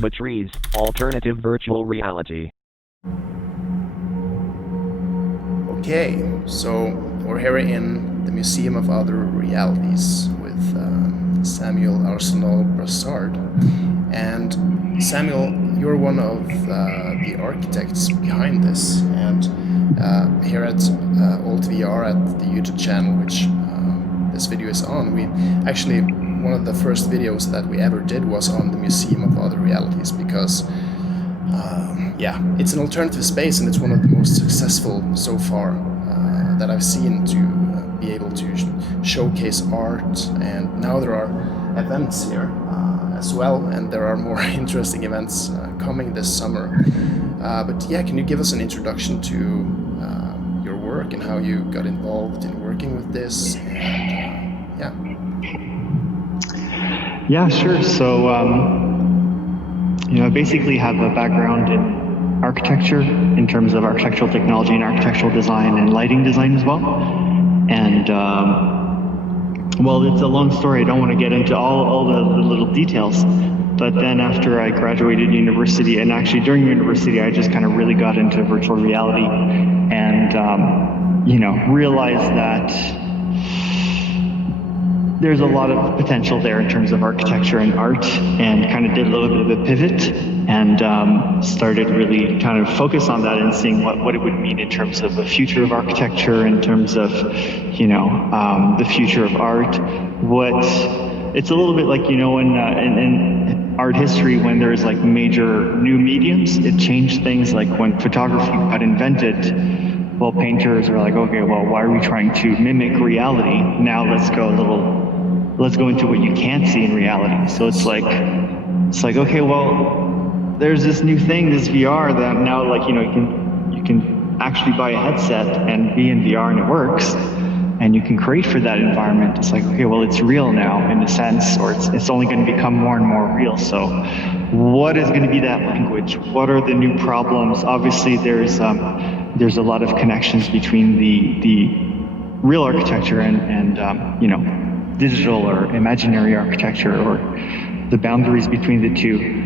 The Trees, Alternative Virtual Reality. Okay, so we're here in the Museum of Other Realities with Samuel Arsenault-Brassard. And Samuel, you're one of the architects behind this. And here at AltVR, at the YouTube channel, which this video is on, we actually, one of the first videos that we ever did was on the Museum of Other Realities, because yeah, it's an alternative space and it's one of the most successful so far that I've seen to be able to showcase art. And now there are events here as well, and there are more interesting events coming this summer. But yeah, can you give us an introduction to your work and how you got involved in working with this? And, yeah. Yeah, sure. So, I basically have a background in architecture in terms of architectural technology and architectural design and lighting design as well. And, well, it's a long story. I don't want to get into all the little details. But then after I graduated university, and actually during university, I just kind of really got into virtual reality and, realized that there's a lot of potential there in terms of architecture and art, and kind of did a little bit of a pivot and started really kind of focus on that and seeing what it would mean in terms of the future of architecture, in terms of, the future of art. It's a little bit like, in art history, when there's like major new mediums, it changed things. Like when photography got invented, well, painters are like, okay, well, why are we trying to mimic reality? Now let's go into what you can't see in reality. So it's like, okay, well, there's this new thing, this VR, that now, you can actually buy a headset and be in VR and it works, and you can create for that environment. It's like, okay, well, it's real now in a sense, or it's only going to become more and more real. So what is going to be that language? What are the new problems? Obviously, there's a lot of connections between the real architecture and digital or imaginary architecture, or the boundaries between the two.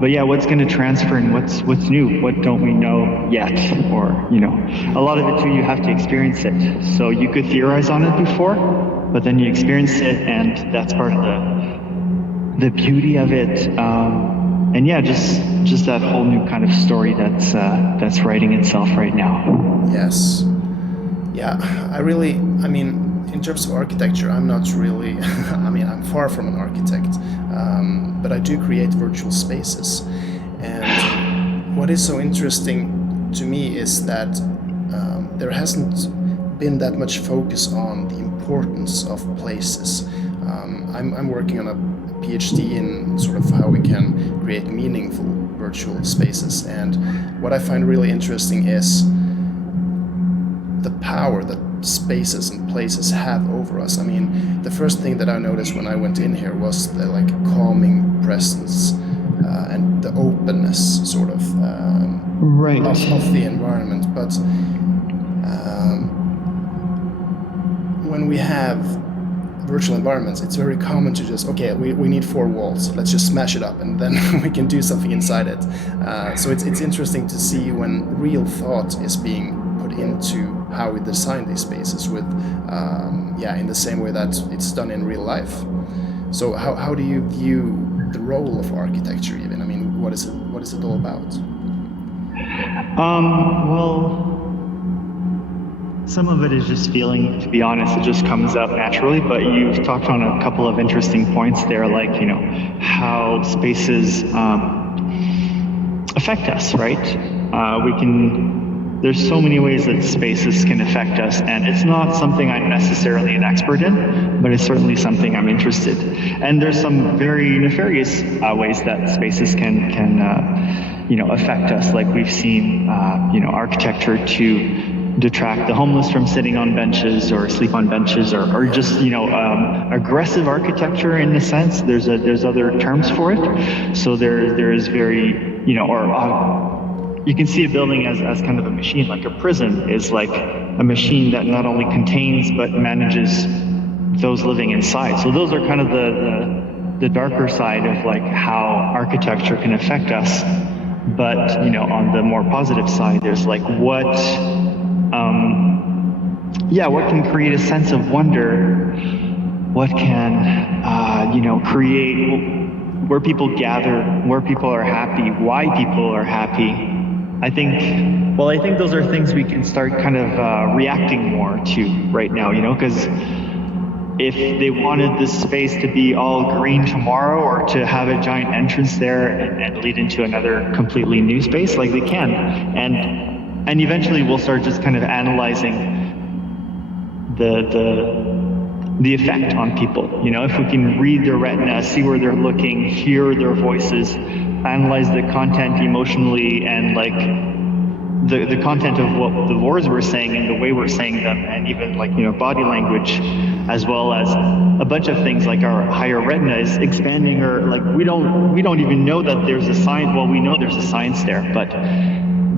But yeah, what's going to transfer and what's new? What don't we know yet? Or, a lot of it too, you have to experience it. So you could theorize on it before, but then you experience it, and that's part of the beauty of it. And yeah, just that whole new kind of story that's writing itself right now. Yes. Yeah, in terms of architecture, I'm not really, I'm far from an architect, but I do create virtual spaces. And what is so interesting to me is that there hasn't been that much focus on the importance of places. I'm working on a PhD in sort of how we can create meaningful virtual spaces. And what I find really interesting is the power that spaces and places have over us. The first thing that I noticed when I went in here was the calming presence and the openness sort of right. of the environment. But when we have virtual environments, it's very common to just, okay, we need 4 walls, let's just smash it up and then we can do something inside it. So it's interesting to see when real thought is being put into how we design these spaces with, in the same way that it's done in real life. So how do you view the role of architecture even? What is it all about? Well, some of it is just feeling, to be honest, it just comes out naturally, but you've talked on a couple of interesting points there, like, how spaces affect us, right? There's so many ways that spaces can affect us, and it's not something I'm necessarily an expert in, but it's certainly something I'm interested. And there's some very nefarious ways that spaces can affect us, like we've seen, architecture to detract the homeless from sitting on benches or sleep on benches, or just aggressive architecture in a sense. There's other terms for it. So there is very you can see a building as kind of a machine, like a prison is like a machine that not only contains but manages those living inside. So those are kind of the darker side of like how architecture can affect us. But, you know, on the more positive side, there's like what can create a sense of wonder, what can, you know, create where people gather, where people are happy, why people are happy. I think those are things we can start kind of reacting more to right now, you know, because if they wanted this space to be all green tomorrow or to have a giant entrance there and lead into another completely new space, like they can. And eventually we'll start just kind of analyzing the effect on people. You know, if we can read their retina, see where they're looking, hear their voices, analyze the content emotionally and like the content of what the words we're saying and the way we're saying them, and even like, you know, body language, as well as a bunch of things like our higher retina is expanding, or like we don't even know that there's a science. Well, we know there's a science there, but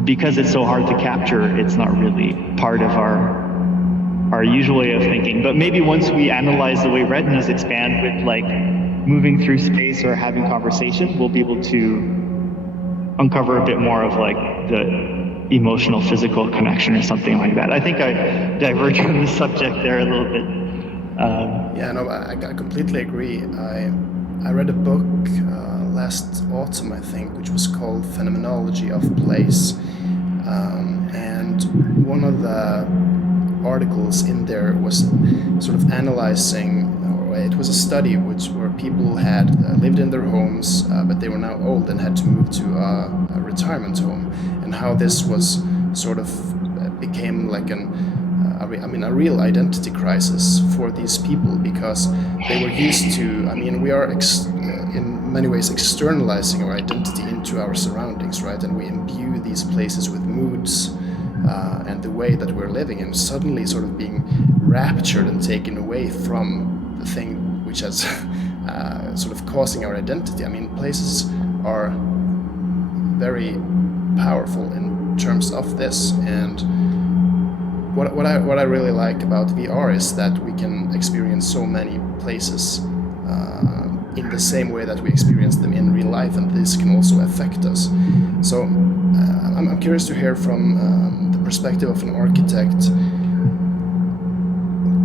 because it's so hard to capture, it's not really part of our usual way of thinking. But maybe once we analyze the way retinas expand with like moving through space or having conversation, we'll be able to uncover a bit more of like the emotional, physical connection or something like that. I think I diverged from the subject there a little bit. I completely agree. I read a book last autumn, I think, which was called Phenomenology of Place. And one of the articles in there was sort of analyzing, or it was a study where people had lived in their homes, but they were now old and had to move to a retirement home, and how this was sort of became like a real identity crisis for these people, because they were used to, we are in many ways externalizing our identity into our surroundings, right? And we imbue these places with moods and the way that we're living, and suddenly sort of being raptured and taken away from the thing which has sort of causing our identity. I mean, places are very powerful in terms of this, and what I really like about VR is that we can experience so many places in the same way that we experience them in real life, and this can also affect us. So I'm curious to hear from the perspective of an architect,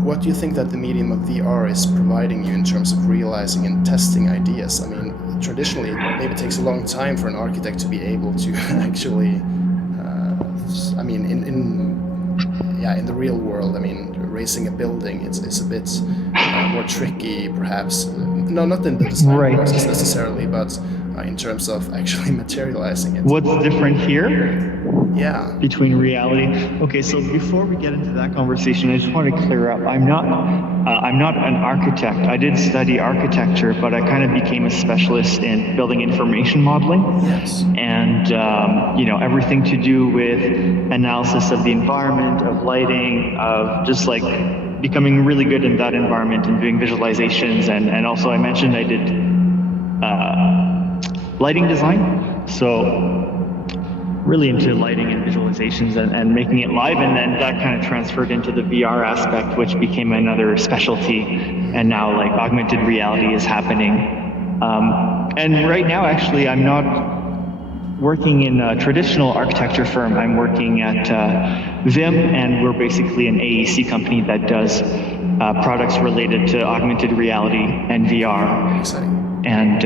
what do you think that the medium of VR is providing you in terms of realizing and testing ideas? I mean, traditionally, it maybe takes a long time for an architect to be able to actually, in the real world, I mean, raising a building, it's a bit more tricky, perhaps. No, not in the design process necessarily, but in terms of actually materializing it. What's different here? Yeah. Between reality. Okay, so before we get into that conversation, I just want to clear up. I'm not an architect. I did study architecture, but I kind of became a specialist in building information modeling. Yes. And everything to do with analysis of the environment, of lighting, of just like becoming really good in that environment and doing visualizations. And also I mentioned I did lighting design. So really into lighting and visualizations and making it live, and then that kind of transferred into the VR aspect, which became another specialty, and now like augmented reality is happening. And right now, actually, I'm not working in a traditional architecture firm. I'm working at Vim, and we're basically an AEC company that does products related to augmented reality and VR. Exciting. And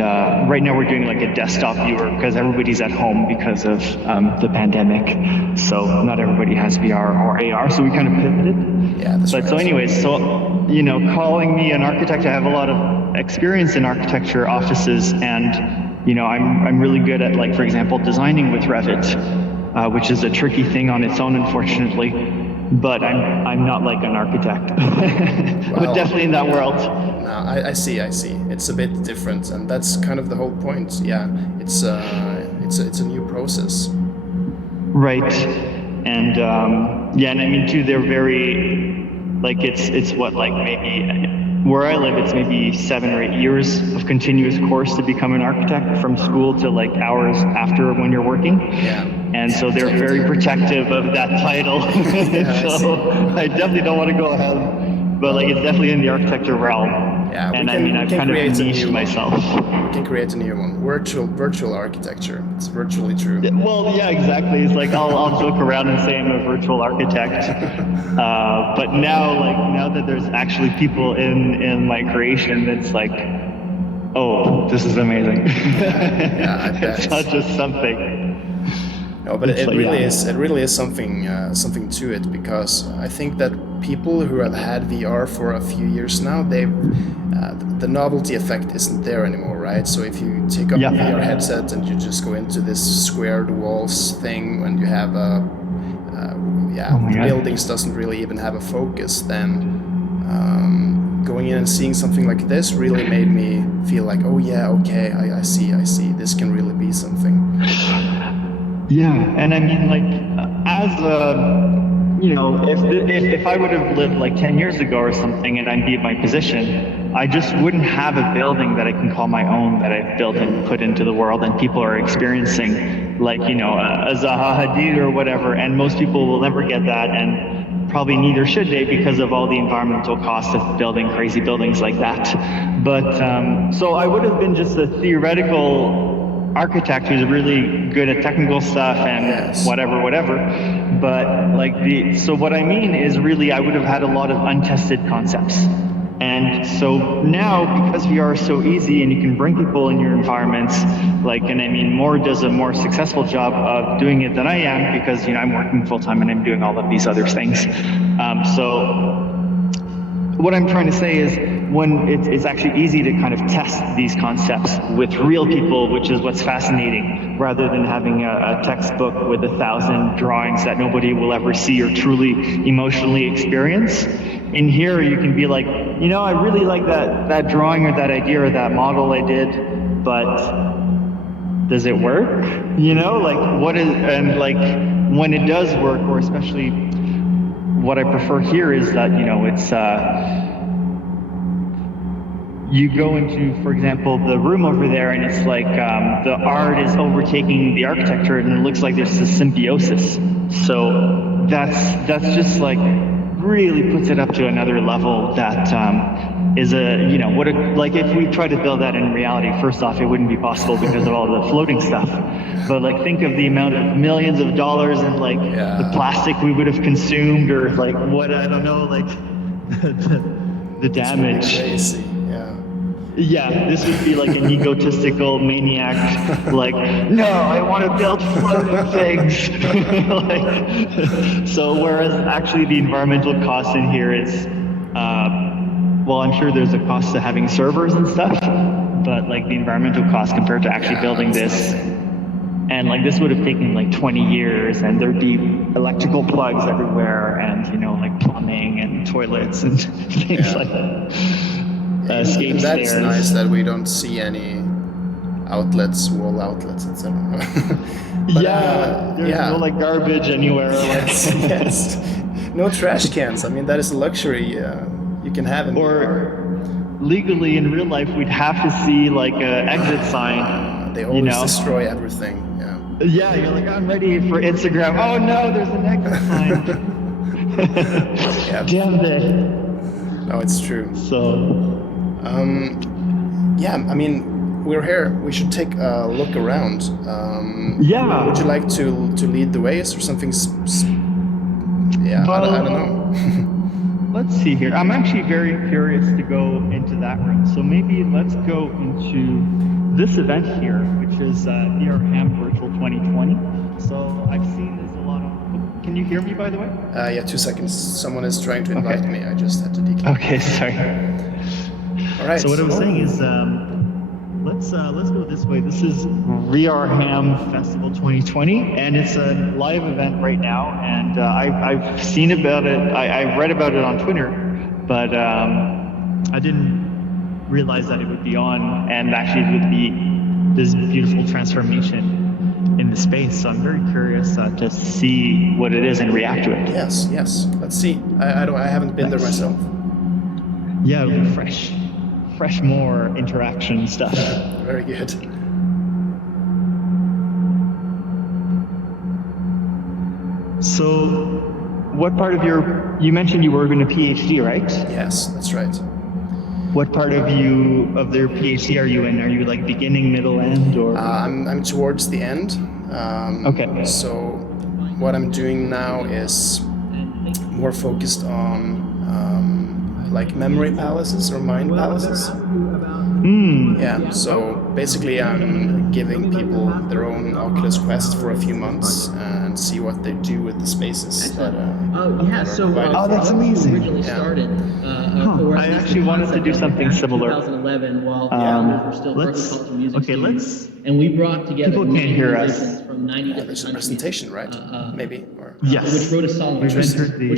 right now we're doing like a desktop viewer because everybody's at home because of the pandemic. So not everybody has VR or AR, so we kind of pivoted. Yeah, that's right. So anyways, calling me an architect, I have a lot of experience in architecture offices, and I'm really good at, like, for example, designing with Revit, which is a tricky thing on its own, unfortunately. But I'm not like an architect, but definitely in that world. No, I see. It's a bit different, and that's kind of the whole point. Yeah, it's a new process. Right, and and I mean too, they're very like it's what, like, maybe where I live, it's maybe 7 or 8 years of continuous course to become an architect, from school to like hours after when you're working. Yeah. And so they're very protective of that title. Yeah, so I definitely don't want to go ahead but like it's definitely in the architecture realm. Yeah, and I've kind of niched myself. We can create a new one. Virtual architecture. It's virtually true. Well, yeah, exactly. It's like I'll joke around and say I'm a virtual architect, but now that there's actually people in my creation, it's like, oh, this is amazing. Yeah, I bet. It's not just something. No, but it really is something to it, because I think that people who have had VR for a few years now, the novelty effect isn't there anymore, right? So if you take up a VR headset and you just go into this squared walls thing, and you have the buildings doesn't really even have a focus, then going in and seeing something like this really made me feel like, oh yeah, okay, I see, this can really be something. Yeah, and I mean, like, as if I would have lived like 10 years ago or something, and I'd be in my position, I just wouldn't have a building that I can call my own, that I've built and put into the world, and people are experiencing, like, a Zaha Hadid or whatever, and most people will never get that, and probably neither should they, because of all the environmental costs of building crazy buildings like that. But so I would have been just a theoretical architect who's really good at technical stuff and whatever, but so what I mean is, really, I would have had a lot of untested concepts. And so now, because VR is so easy and you can bring people in your environments, Moore does a more successful job of doing it than I am, because I'm working full time and I'm doing all of these other things. So what I'm trying to say is, when it's actually easy to kind of test these concepts with real people, which is what's fascinating, rather than having a textbook with 1,000 drawings that nobody will ever see or truly emotionally experience. In here, you can be like, I really like that drawing or that idea or that model I did, but does it work? When it does work, or especially what I prefer here is that, it's, you go into, for example, the room over there, and it's like the art is overtaking the architecture, and it looks like there's a symbiosis. So that's just like really puts it up to another level that is if we try to build that in reality, first off, it wouldn't be possible because of all the floating stuff. But think of the amount of millions of dollars and the plastic we would have consumed, or the damage. Crazy. Yeah, this would be like an egotistical maniac, no, I want to build floating things. So whereas actually the environmental cost in here is, I'm sure there's a cost to having servers and stuff, but the environmental cost compared to actually building this, and this would have taken 20 years, and there'd be electrical plugs everywhere, and plumbing and toilets and things like that. That's nice that we don't see any outlets, wall outlets, etc. There's no garbage anywhere. Yes. No trash cans. I mean, that is a luxury you can have in VR. Legally, in real life, we'd have to see a exit sign. They always destroy everything. Yeah, you're I'm ready for Instagram. Oh no, there's an exit sign. Damn it. No, it's true. So. We're here. We should take a look around. Would you like to lead the way? Is there something? I don't know. Let's see here. I'm actually very curious to go into that room. So maybe let's go into this event here, which is VR Ham Virtual 2020. So I've seen this a lot of. Can you hear me, by the way? 2 seconds. Someone is trying to invite me. I just had to decline. Okay, sorry. All right. So what I was saying is, let's go this way. This is VR Ham Festival 2020, and it's a live event right now. And I've seen about it. I read about it on Twitter, but I didn't realize that it would be on, and actually it would be this beautiful transformation in the space. So I'm very curious to see what it is and react to it. Yes. Let's see. I haven't been there myself. Yeah, it'll be fresh, more interaction stuff. Very good. So what part of you mentioned you were doing a PhD, right? Yes, that's right. What part of their PhD are you in? Are you like beginning, middle, end, or? I'm towards the end. Okay. So what I'm doing now is more focused on like memory palaces or mind palaces. Yeah, so basically I'm giving people their own Oculus Quest for a few months and see what they do with the spaces that That's amazing. Originally started. I actually wanted to do something similar. 2011, while founders were still Berkeley Music Studios. And we brought together People can't hear us. musicians from 90 different there's a countries. presentation, right? Maybe. Or... Yes. Which wrote a song, which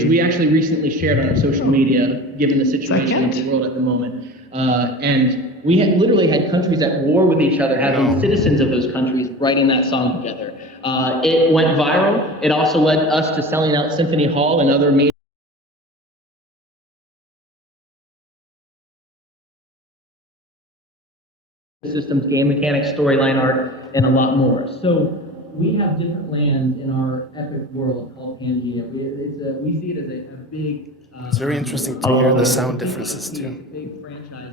we actually recently shared on our social media, given the situation in the world at the moment. And we literally had countries at war with each other, having citizens of those countries writing that song together. It went viral. It also led us to selling out Symphony Hall and other major systems, game mechanics, storyline art, and a lot more. So we have different lands in our epic world called Pangea. We see it as a big... It's very interesting to hear the sound differences too.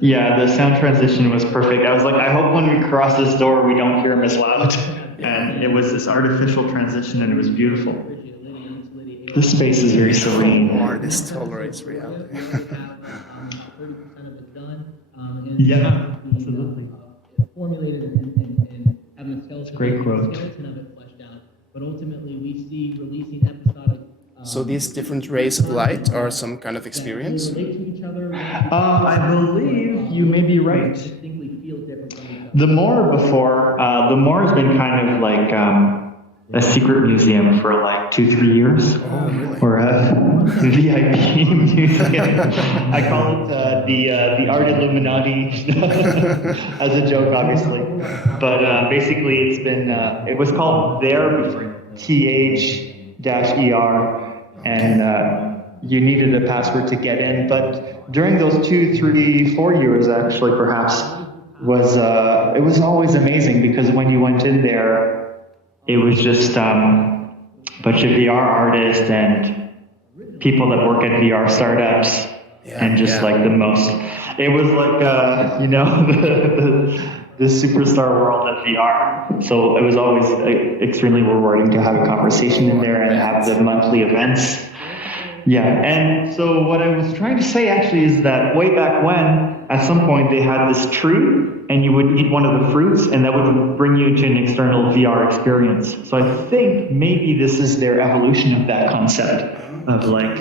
Yeah, the sound transition was perfect. I was like, I hope when we cross this door, we don't hear him as loud. And it was this artificial transition, and it was beautiful. The space is very serene. Artist tolerates reality. Yeah, absolutely. Formulated and having a skeleton, Great quote. skeleton of it fleshed out. But ultimately, we see releasing episodic. So these different rays of light are some kind of experience? Relate to each other. I believe you may be right. Distinctly feel different from each other. The Moore has been kind of like a secret museum for like 2-3 years. Oh, really? Or a VIP museum. I call it the Art Illuminati as a joke, obviously. But basically, it's been it was called there, TH-ER, and you needed a password to get in. But during those 2, 3, 4 years, actually, perhaps, it was always amazing, because when you went in there, it was just a bunch of VR artists and people that work at VR startups, and just like the most. It was like the superstar world of VR. So it was always extremely rewarding to have a conversation in there and have the monthly events. Yeah, and so what I was trying to say actually is that way back when, at some point they had this tree, and you would eat one of the fruits, and that would bring you to an external VR experience. So I think maybe this is their evolution of that concept of like,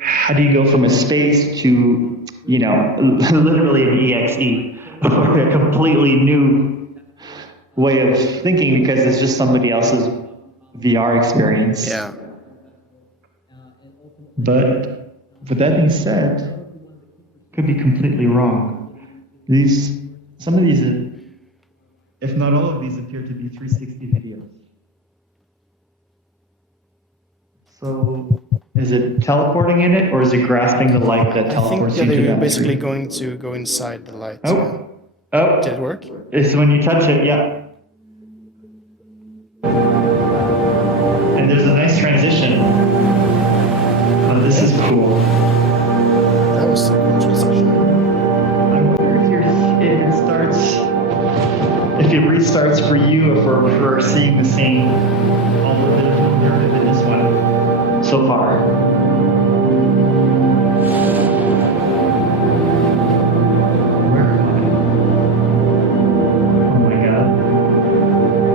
how do you go from a space to, literally an EXE, or a completely new way of thinking, because it's just somebody else's VR experience. Yeah. But that being said, could be completely wrong. Some of these, if not all of these, appear to be 360 videos. So, is it teleporting in it, or is it grasping the light that teleports you to they're that basically tree? going to go inside the light. Oh, Did it work? it's when you touch it, yeah. And there's a nice transition. Oh, this is cool. That was a cool transition. I wonder if it restarts for you, if we're seeing the same, although there's no narrative in this one so far. Where am I? Oh my god.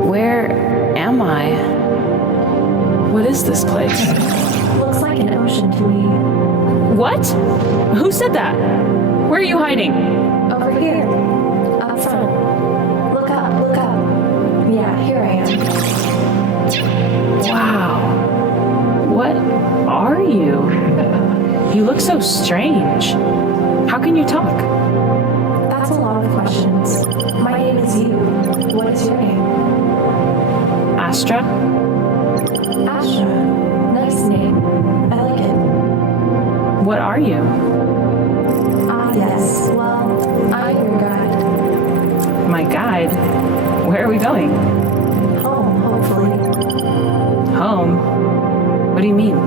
Where am I? What is this place? Looks like an ocean to me. What? Who said that? Where are you hiding? Over here. Up front. Look up, look up. Yeah, here I am. Wow. What are you? You look so strange. How can you talk? That's a lot of questions. My name is you. What is your name? Astra? Astra. Nice name. I like it. What are you? Ah, yes. Well, I'm your guide. My guide? Where are we going? Home, hopefully. Home? What do you mean?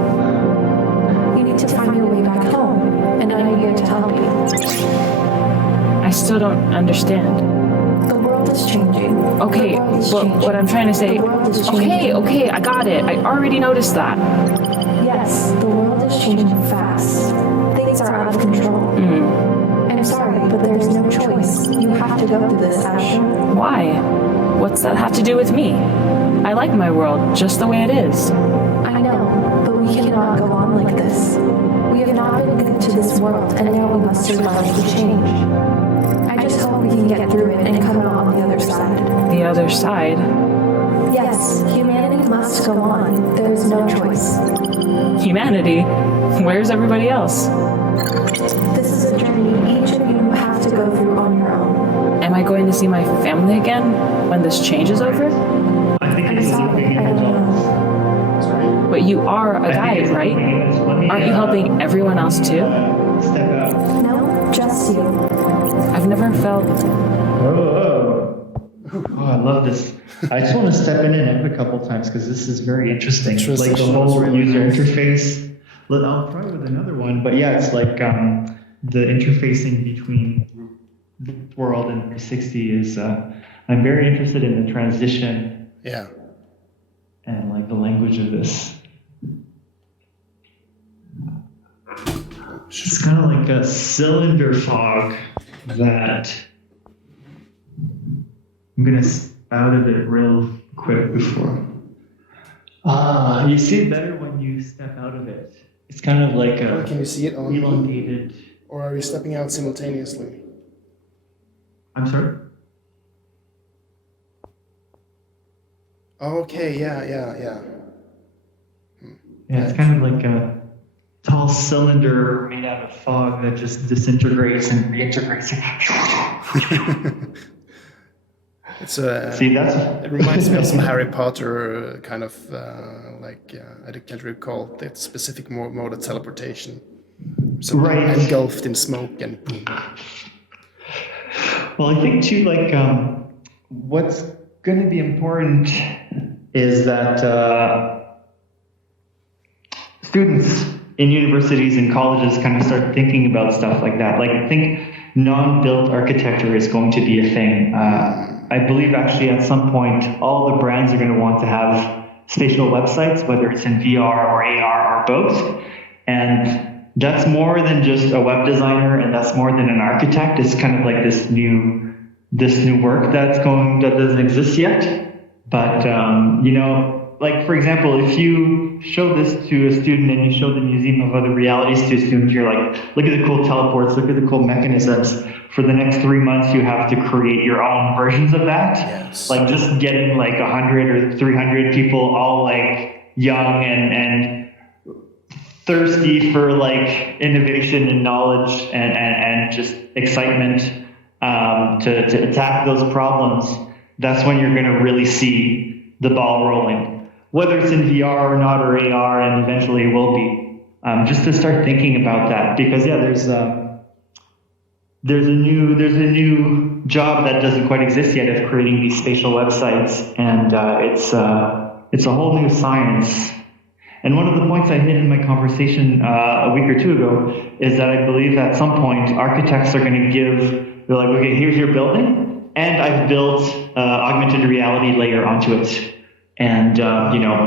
need to find your way back home, and I'm here to help you. I still don't understand. The world is changing. Okay, The world is but changing. what I'm trying to say... The world is changing. Okay, I got it. I already noticed that. Yes, the world is changing fast. Things are out of control. I'm sorry, but there's no choice. You have to go through this, Asher. Why? What's that have to do with me? I like my world just the way it is. I know, but we cannot go on like this. We have not been good to this world, and now we must survive the change. I just hope we can get through it and come out on the other side. The other side? Yes, humanity must go on. There is no choice. Humanity? Where's everybody else? This is a journey each of you have to go through on your own. Am I going to see my family again when this change is over? I think I'm it's sorry, I don't know. But you are a guide, right? Aren't you helping everyone else too? Step out. No, just you. I've never felt... Oh, I love this. I just want to step in and end a couple times because this is very interesting. Like the transition whole was really user nice. interface. I'll try with another one, but yeah, it's like the interfacing between the world and 360 is. I'm very interested in the transition Yeah. and like the language of this. It's kind of like a cylinder fog that I'm gonna spout of it real quick before. You see it better when you step out of it. It's kind of like a Can you see it on me? elongated. Or are we stepping out simultaneously? I'm sorry. Oh, okay, yeah. Yeah, it's kind of like a tall cylinder made out of fog that just disintegrates and reintegrates. It's a. See, that's It reminds me of some Harry Potter kind of I can't recall the specific mode of teleportation. So Right. engulfed in smoke and boom. well. I think too, like what's going to be important is that students in universities and colleges kind of start thinking about stuff like that. Like, I think non-built architecture is going to be a thing. I believe actually at some point, all the brands are going to want to have spatial websites, whether it's in VR or AR or both. And that's more than just a web designer, and that's more than an architect. It's kind of like this new work that doesn't exist yet. But like for example, if you show this to a student and you show the Museum of Other Realities to a student, you're like, look at the cool teleports, look at the cool mechanisms. For the next 3 months, you have to create your own versions of that. Yes. Like just getting like 100 or 300 people, all like young and thirsty for like innovation and knowledge and just excitement to attack those problems. That's when you're going to really see the ball rolling. Whether it's in VR or not, or AR, and eventually it will be. Just to start thinking about that, because yeah, there's a new job that doesn't quite exist yet of creating these spatial websites, and it's a whole new science. And one of the points I hit in my conversation a week or two ago is that I believe at some point architects are going to they're like, okay, here's your building, and I've built augmented reality layer onto it. And,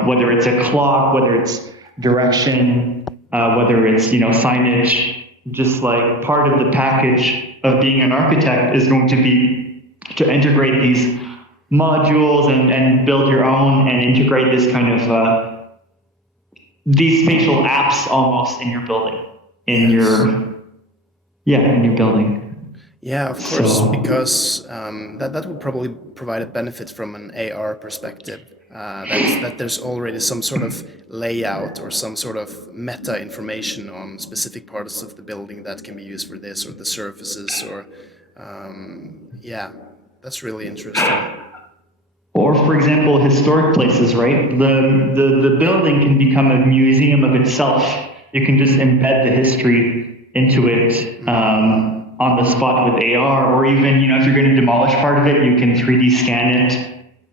whether it's a clock, whether it's direction, whether it's, signage, just like part of the package of being an architect is going to be to integrate these modules and build your own and integrate this kind of, these spatial apps almost in your building, in your building. Yeah, of course, So- because that would probably provide a benefit from an AR perspective. That there's already some sort of layout or some sort of meta information on specific parts of the building that can be used for this, or the surfaces, or that's really interesting. Or, for example, historic places, right? The building can become a museum of itself. You can just embed the history into it on the spot with AR, or even, if you're going to demolish part of it, you can 3D scan it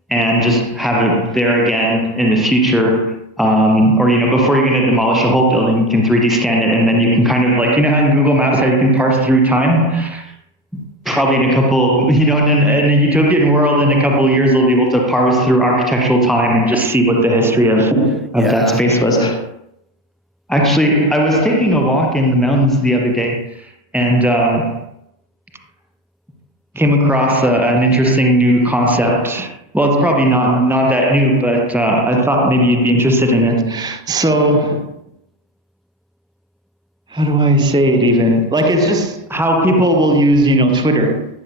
and just have it there again in the future. or, before you're going to demolish a whole building, you can 3D scan it, and then you can kind of like, how in Google Maps, how you can parse through time. Probably in a couple, in a utopian world, in a couple of years, we'll be able to parse through architectural time and just see what the history of that space was. Actually, I was taking a walk in the mountains the other day and came across an interesting new concept. Well, it's probably not that new, but I thought maybe you'd be interested in it. So, how do I say it even? Like, it's just how people will use, Twitter.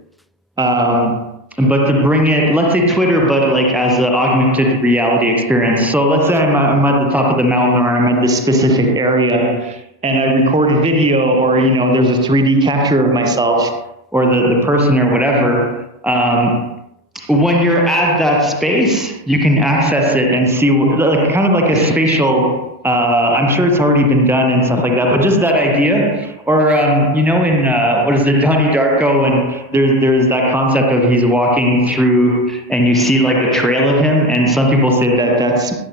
But to bring it, let's say Twitter, but like as an augmented reality experience. So let's say I'm at the top of the mountain, or I'm at this specific area, and I record a video, or, there's a 3D capture of myself or the person or whatever. When you're at that space, you can access it and see kind of like a spatial, I'm sure it's already been done and stuff like that, but just that idea. Or, in, what is it, Donnie Darko, and there's that concept of he's walking through and you see like a trail of him, and some people say that's,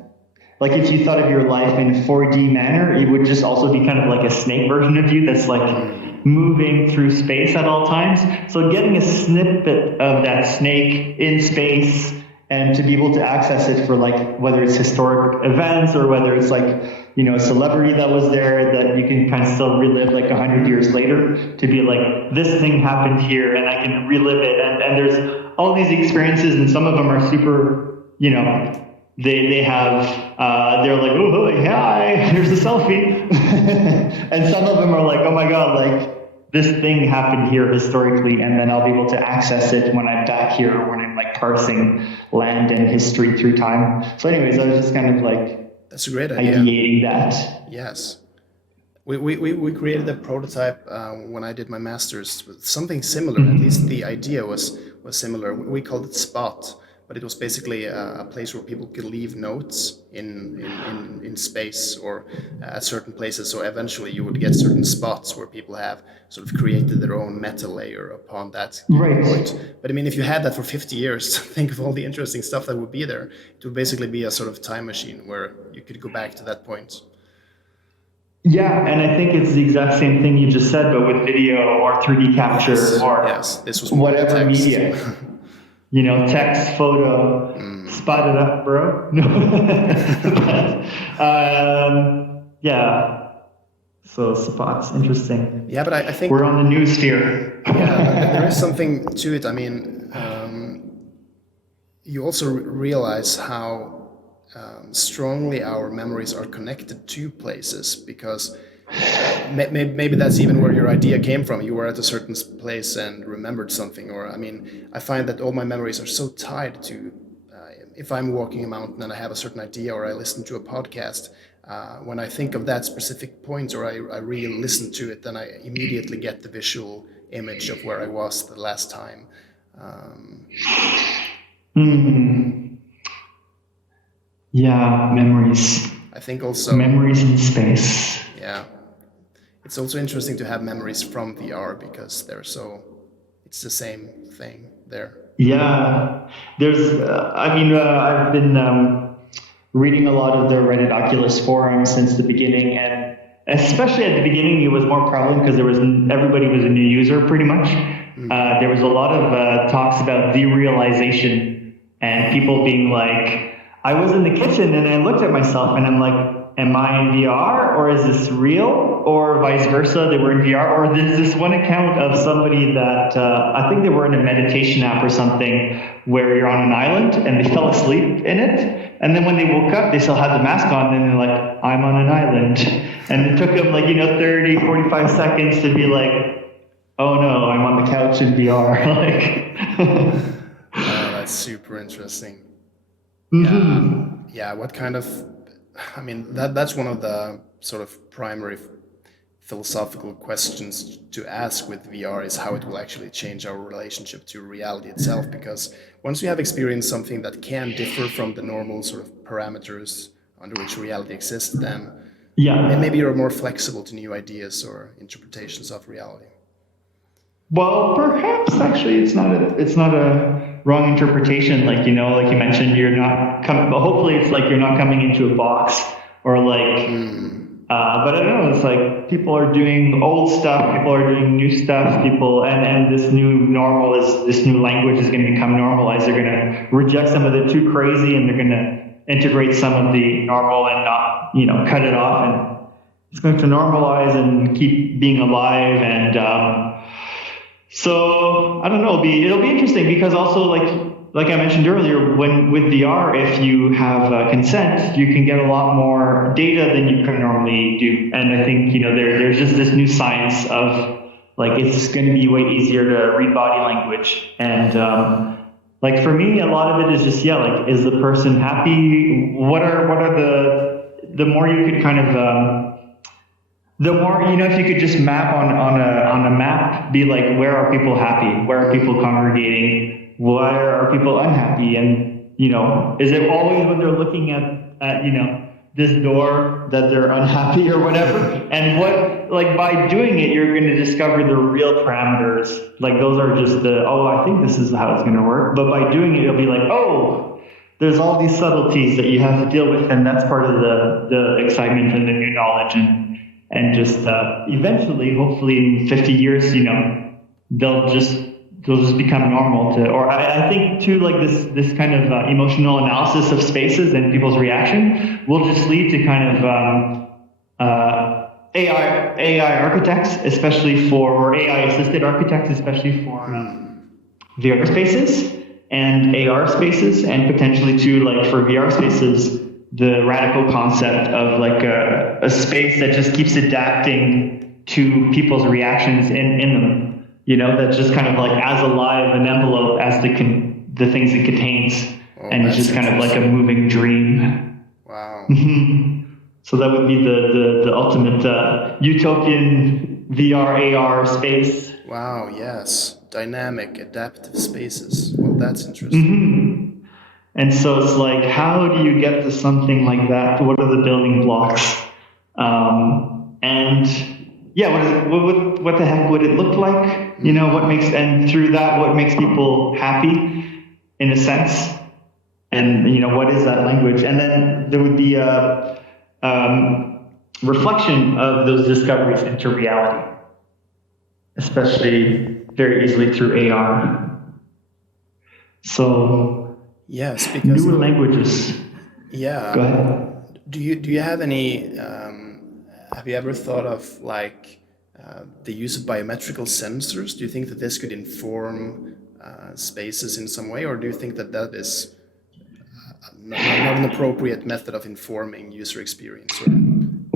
like if you thought of your life in a 4D manner, it would just also be kind of like a snake version of you that's like moving through space at all times. So getting a snippet of that snake in space and to be able to access it for like, whether it's historic events or whether it's like, a celebrity that was there that you can kind of still relive like 100 years later, to be like, this thing happened here and I can relive it. And there's all these experiences, and some of them are super, they have, they're like, oh, hi, here's a selfie. And some of them are like, oh my God, like this thing happened here historically, and then I'll be able to access it when I'm back here, or when I'm like parsing land and history through time. So anyways, I was just kind of like, that's a great idea. Ideating that. Yes. We created a prototype when I did my master's with something similar. At least the idea was similar. We called it Spot, but it was basically a place where people could leave notes in space or at certain places. So eventually you would get certain spots where people have sort of created their own meta layer upon that point. But I mean, if you had that for 50 years, think of all the interesting stuff that would be there. It would basically be a sort of time machine where you could go back to that point. Yeah, and I think it's the exact same thing you just said, but with video or 3D capture this was whatever media. Text, photo, spot it up, bro. Yeah. So spots, interesting. Yeah, but I think we're on the new sphere. Yeah, there is something to it. I mean, you also realize how strongly our memories are connected to places, because maybe that's even where your idea came from. You were at a certain place and remembered something, or I mean, I find that all my memories are so tied to, if I'm walking a mountain and I have a certain idea, or I listen to a podcast, when I think of that specific point, or I re-listen to it, then I immediately get the visual image of where I was the last time. Yeah, memories. I think also memories in space. Yeah. It's also interesting to have memories from VR, because it's the same thing there. Yeah, there's, I've been reading a lot of the Reddit Oculus forums since the beginning, and especially at the beginning, it was more prevalent because everybody was a new user pretty much. There was a lot of talks about derealization, and people being like, I was in the kitchen and I looked at myself and I'm like, am I in VR, or is this real, or vice versa? They were in VR, or there's this one account of somebody that I think they were in a meditation app or something, where you're on an island and they fell asleep in it, and then when they woke up, they still had the mask on, and they're like, I'm on an island, and it took them 30, 45 seconds to be like, oh no, I'm on the couch in VR. Oh, that's super interesting. Yeah. What kind of? I mean, that's one of the sort of primary philosophical questions to ask with VR, is how it will actually change our relationship to reality itself. Because once you have experienced something that can differ from the normal sort of parameters under which reality exists, then maybe you're more flexible to new ideas or interpretations of reality. Well, perhaps actually it's not a wrong interpretation. Like, you know, like you mentioned, you're not coming, but hopefully it's like you're not coming into a box or like, but I don't know, it's like people are doing old stuff, people are doing new stuff, and this new normal this new language is going to become normalized. They're going to reject some of the too crazy and they're going to integrate some of the normal and not, you know, cut it off, and it's going to normalize and keep being alive. And so I don't know, it'll be interesting, because also like I mentioned earlier, when with VR, if you have consent, you can get a lot more data than you can normally do. And I think, you know, there's just this new science of like, it's going to be way easier to read body language. And like for me, a lot of it is just, like, is the person happy? What are the more you could kind of, the more, you know, if you could just map on a map, be like, where are people happy? Where are people congregating? Where are people unhappy? And, you know, is it always when they're looking at you know, this door that they're unhappy or whatever? And what, like, by doing it, you're going to discover the real parameters. Like, those are just I think this is how it's going to work. But by doing it, you'll be like, oh, there's all these subtleties that you have to deal with. And that's part of the excitement and the new knowledge. And just eventually, hopefully in 50 years, you know, they'll just become normal to, or I think too, like this kind of emotional analysis of spaces and people's reaction will just lead to kind of AI architects, especially or AI assisted architects, especially for VR spaces and AR spaces, and potentially too, like for VR spaces, the radical concept of like a space that just keeps adapting to people's reactions in them. You know, that's just kind of like as alive an envelope as the things it contains. And it's just kind of like a moving dream. Wow. So that would be the ultimate utopian VR, AR space. Wow, yes. Dynamic, adaptive spaces. Well, that's interesting. And so it's like, how do you get to something like that? What are the building blocks? What the heck would it look like? You know, and through that, what makes people happy in a sense? And, you know, what is that language? And then there would be a reflection of those discoveries into reality, especially very easily through AR. So, yes, because new languages. Yeah. Go ahead. Do you have any? Have you ever thought of like the use of biometrical sensors? Do you think that this could inform spaces in some way, or do you think that is not an appropriate method of informing user experience? Or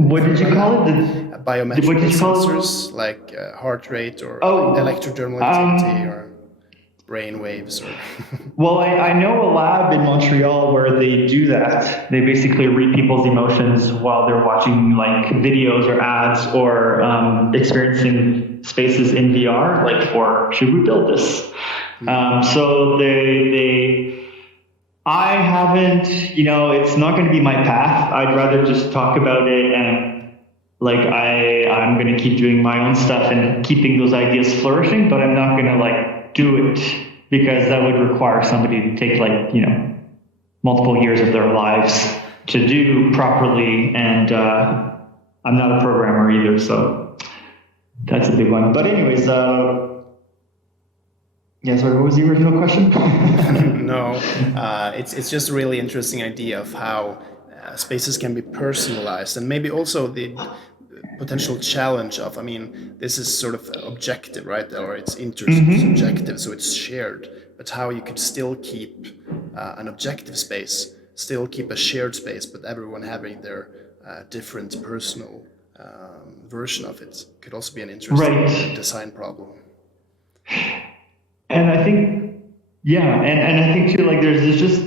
what did you call it? Biometrical sensors, like heart rate or electrodermal activity or brain waves, or Well, I know a lab in Montreal where they do that. They basically read people's emotions while they're watching like videos or ads or experiencing spaces in VR, like for should we build this? So I haven't, you know, it's not going to be my path. I'd rather just talk about it, and like I'm going to keep doing my own stuff and keeping those ideas flourishing, but I'm not going to like do it, because that would require somebody to take like, you know, multiple years of their lives to do properly. And I'm not a programmer either, so that's a big one. But anyways, sorry, what was the original question? No, it's just a really interesting idea of how spaces can be personalized, and maybe also the potential challenge of, I mean, this is sort of objective, right? Or it's intersubjective, so it's shared, but how you could still keep an objective space, still keep a shared space, but everyone having their different personal version of it could also be an interesting design problem. And I think, and I think too, like there's just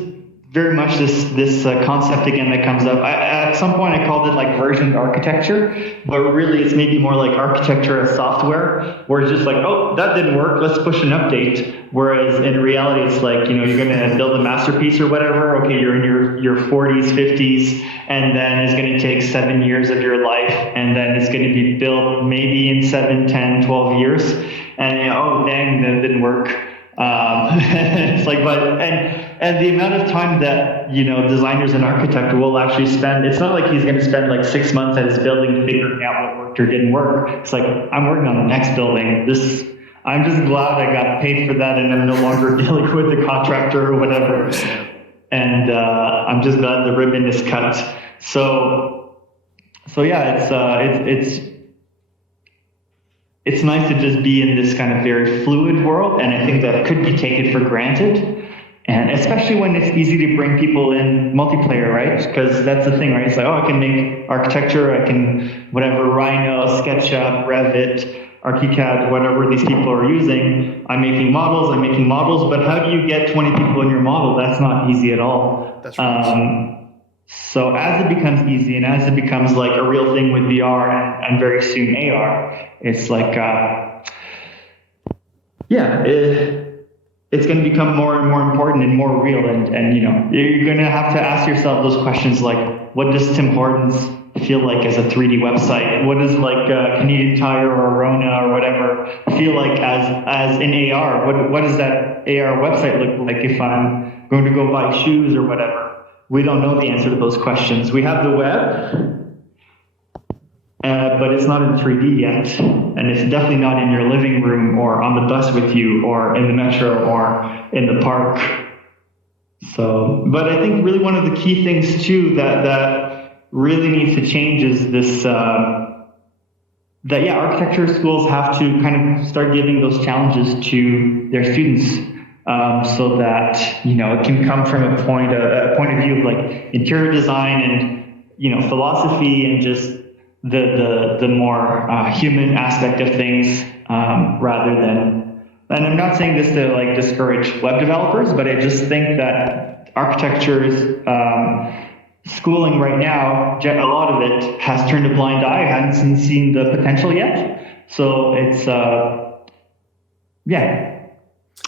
very much this concept again that comes up. At some point I called it like versioned architecture, but really it's maybe more like architecture as software, where it's just like, oh, that didn't work, let's push an update. Whereas in reality, it's like, you know, you're going to build a masterpiece or whatever. Okay, you're in your 40s, 50s, and then it's going to take 7 years of your life, and then it's going to be built maybe in 7, 10, 12 years. And, you know, oh, dang, that didn't work. It's like, and the amount of time that, designers and architects will actually spend, it's not like he's going to spend like 6 months at his building figuring out what worked or didn't work. It's like, I'm working on the next building. I'm just glad I got paid for that and I'm no longer dealing with the contractor or whatever. And I'm just glad the ribbon is cut. So yeah, it's nice to just be in this kind of very fluid world, and I think that could be taken for granted. And especially when it's easy to bring people in multiplayer, right? Because that's the thing, right? It's like, I can make architecture, I can whatever, Rhino, SketchUp, Revit, ArchiCAD, whatever these people are using. I'm making models, but how do you get 20 people in your model? That's not easy at all. That's right. So as it becomes easy and as it becomes like a real thing with VR and very soon AR, it's like, it's going to become more and more important and more real. And you're going to have to ask yourself those questions like, what does Tim Hortons feel like as a 3D website? What does like Canadian Tire or Rona or whatever feel like as in AR? What does that AR website look like if I'm going to go buy shoes or whatever? We don't know the answer to those questions. We have the web, but it's not in 3D yet. And it's definitely not in your living room or on the bus with you or in the metro or in the park. So, but I think really one of the key things too that really needs to change is this, architecture schools have to kind of start giving those challenges to their students. So that, it can come from a point of view of like interior design and, philosophy and just the more human aspect of things, rather than, and I'm not saying this to like discourage web developers, but I just think that architecture's schooling right now, a lot of it has turned a blind eye, hasn't seen the potential yet. So it's,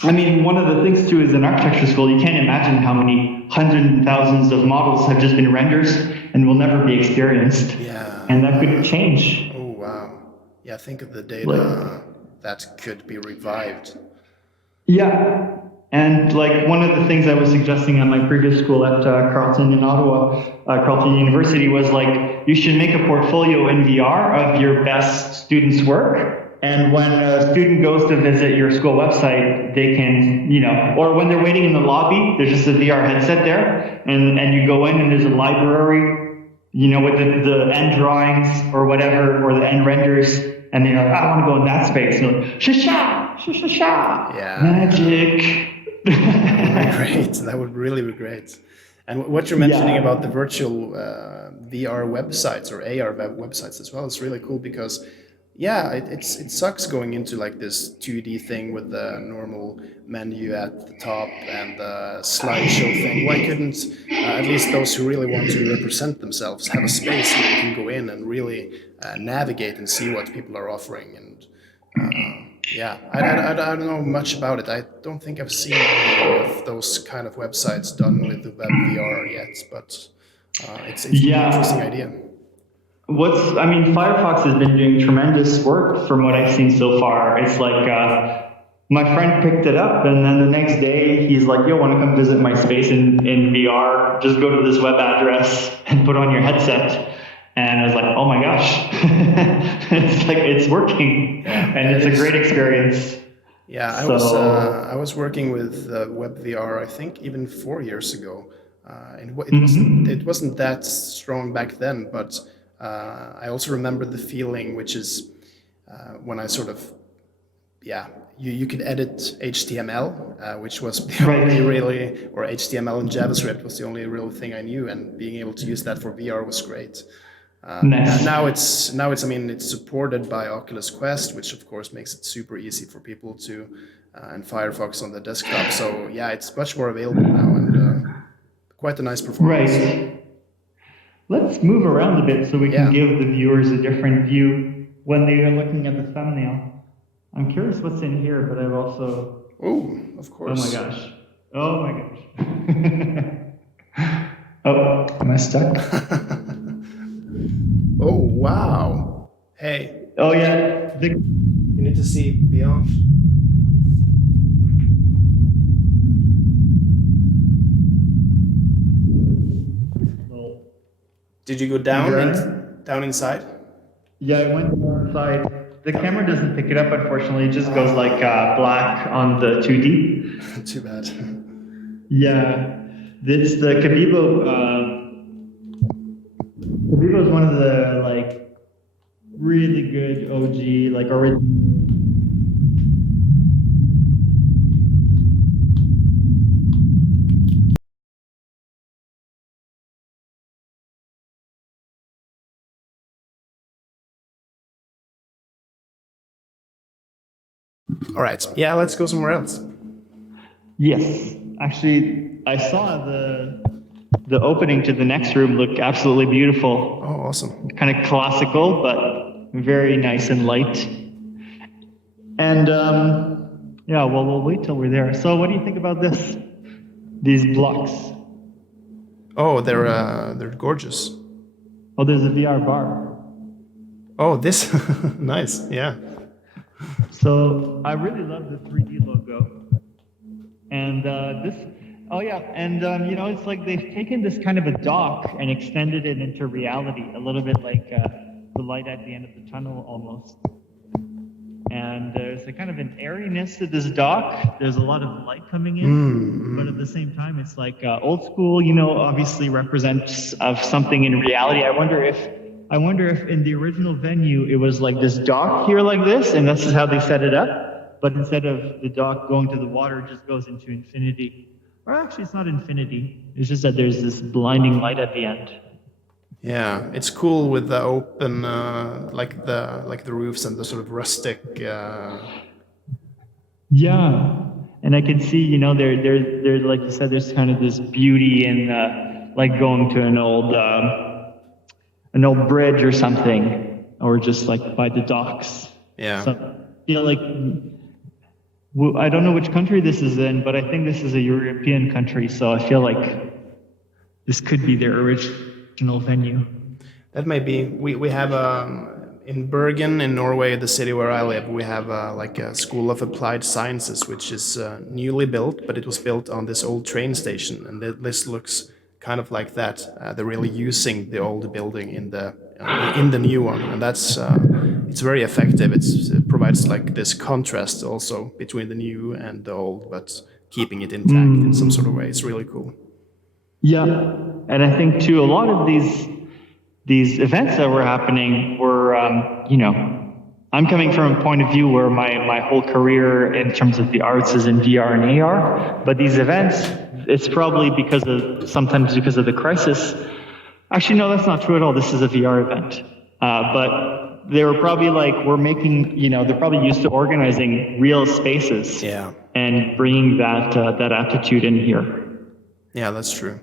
I mean, one of the things too is in architecture school, you can't imagine how many hundreds and thousands of models have just been rendered and will never be experienced. Yeah. And that could change. Oh, wow. Yeah, think of the data that could be revived. Yeah. And like one of the things I was suggesting at my previous school at Carleton in Ottawa, Carleton University, was like, you should make a portfolio in VR of your best students' work. And when a student goes to visit your school website, they can, or when they're waiting in the lobby, there's just a VR headset there, and you go in and there's a library, with the end drawings or whatever, or the end renders, and they're like, I want to go in that space. And you're like, sha-sha, sha-sha-sha, yeah. Magic. Great, that would really be great. And what you're mentioning about the virtual VR websites or AR websites as well is really cool because it sucks going into like this 2D thing with the normal menu at the top and the slideshow thing. Why couldn't at least those who really want to represent themselves have a space where they can go in and really navigate and see what people are offering? And I don't know much about it. I don't think I've seen any of those kind of websites done with the web VR yet, but it's an interesting idea. Firefox has been doing tremendous work from what I've seen so far. It's like, my friend picked it up and then the next day he's like, yo, want to come visit my space in VR? Just go to this web address and put on your headset. And I was like, oh my gosh, it's like, it's working and it's a great experience. Yeah, I was working with web VR, I think even 4 years ago. And it wasn't that strong back then, but I also remember the feeling, which is when I sort of, you could edit HTML, which was the only really, or HTML and JavaScript was the only real thing I knew, and being able to use that for VR was great. Nice. Now it's it's supported by Oculus Quest, which of course makes it super easy for people to, and Firefox on the desktop. So it's much more available now, and quite a nice performance. Right. Let's move around a bit so we can give the viewers a different view when they are looking at the thumbnail. I'm curious what's in here, but I've also... Oh, of course. Oh my gosh. Oh, am I stuck? Oh, wow. Hey. Oh, yeah. You need to see beyond. Did you go down inside? Yeah, I went inside. The camera doesn't pick it up, unfortunately. It just goes like black on the 2D. Too bad. Yeah, it's the Kabibo. Kabibo is one of the like really good OG like original. All right. Yeah, let's go somewhere else. Yes, actually, I saw the opening to the next room look absolutely beautiful. Oh, awesome. Kind of classical, but very nice and light. And yeah, well, we'll wait till we're there. So, what do you think about this? These blocks. Oh, they're gorgeous. Oh, there's a VR bar. Oh, this nice. Yeah. So I really love the 3D logo. And this, oh yeah, and you know, it's like they've taken this kind of a dock and extended it into reality, a little bit like the light at the end of the tunnel almost. And there's a kind of an airiness to this dock. There's a lot of light coming in, but at the same time, it's like old school, you know, obviously represents of something in reality. I wonder if in the original venue, it was like this dock here like this, and this is how they set it up. But instead of the dock going to the water, it just goes into infinity. Or actually, it's not infinity. It's just that there's this blinding light at the end. Yeah, it's cool with the open, like the roofs and the sort of rustic. Yeah, and I can see, you know, there like you said, there's kind of this beauty in like going to an old bridge or something, or just like by the docks. Yeah. So, you know, like I don't know which country this is in, but I think this is a European country, so I feel like this could be their original venue. That may be. We have in Bergen in Norway, the city where I live, we have like a School of Applied Sciences, which is newly built, but it was built on this old train station, and this looks kind of like that. They're really using the old building in the new one, and that's it's very effective. It provides like this contrast also between the new and the old, but keeping it intact in some sort of way. It's really cool. Yeah, and I think too, a lot of these events that were happening were, you know, I'm coming from a point of view where my whole career in terms of the arts is in VR and AR, but these events, it's probably sometimes because of the crisis. Actually, no, that's not true at all. This is a VR event. But they were probably like, they're probably used to organizing real spaces. Yeah. And bringing that attitude in here. Yeah, that's true.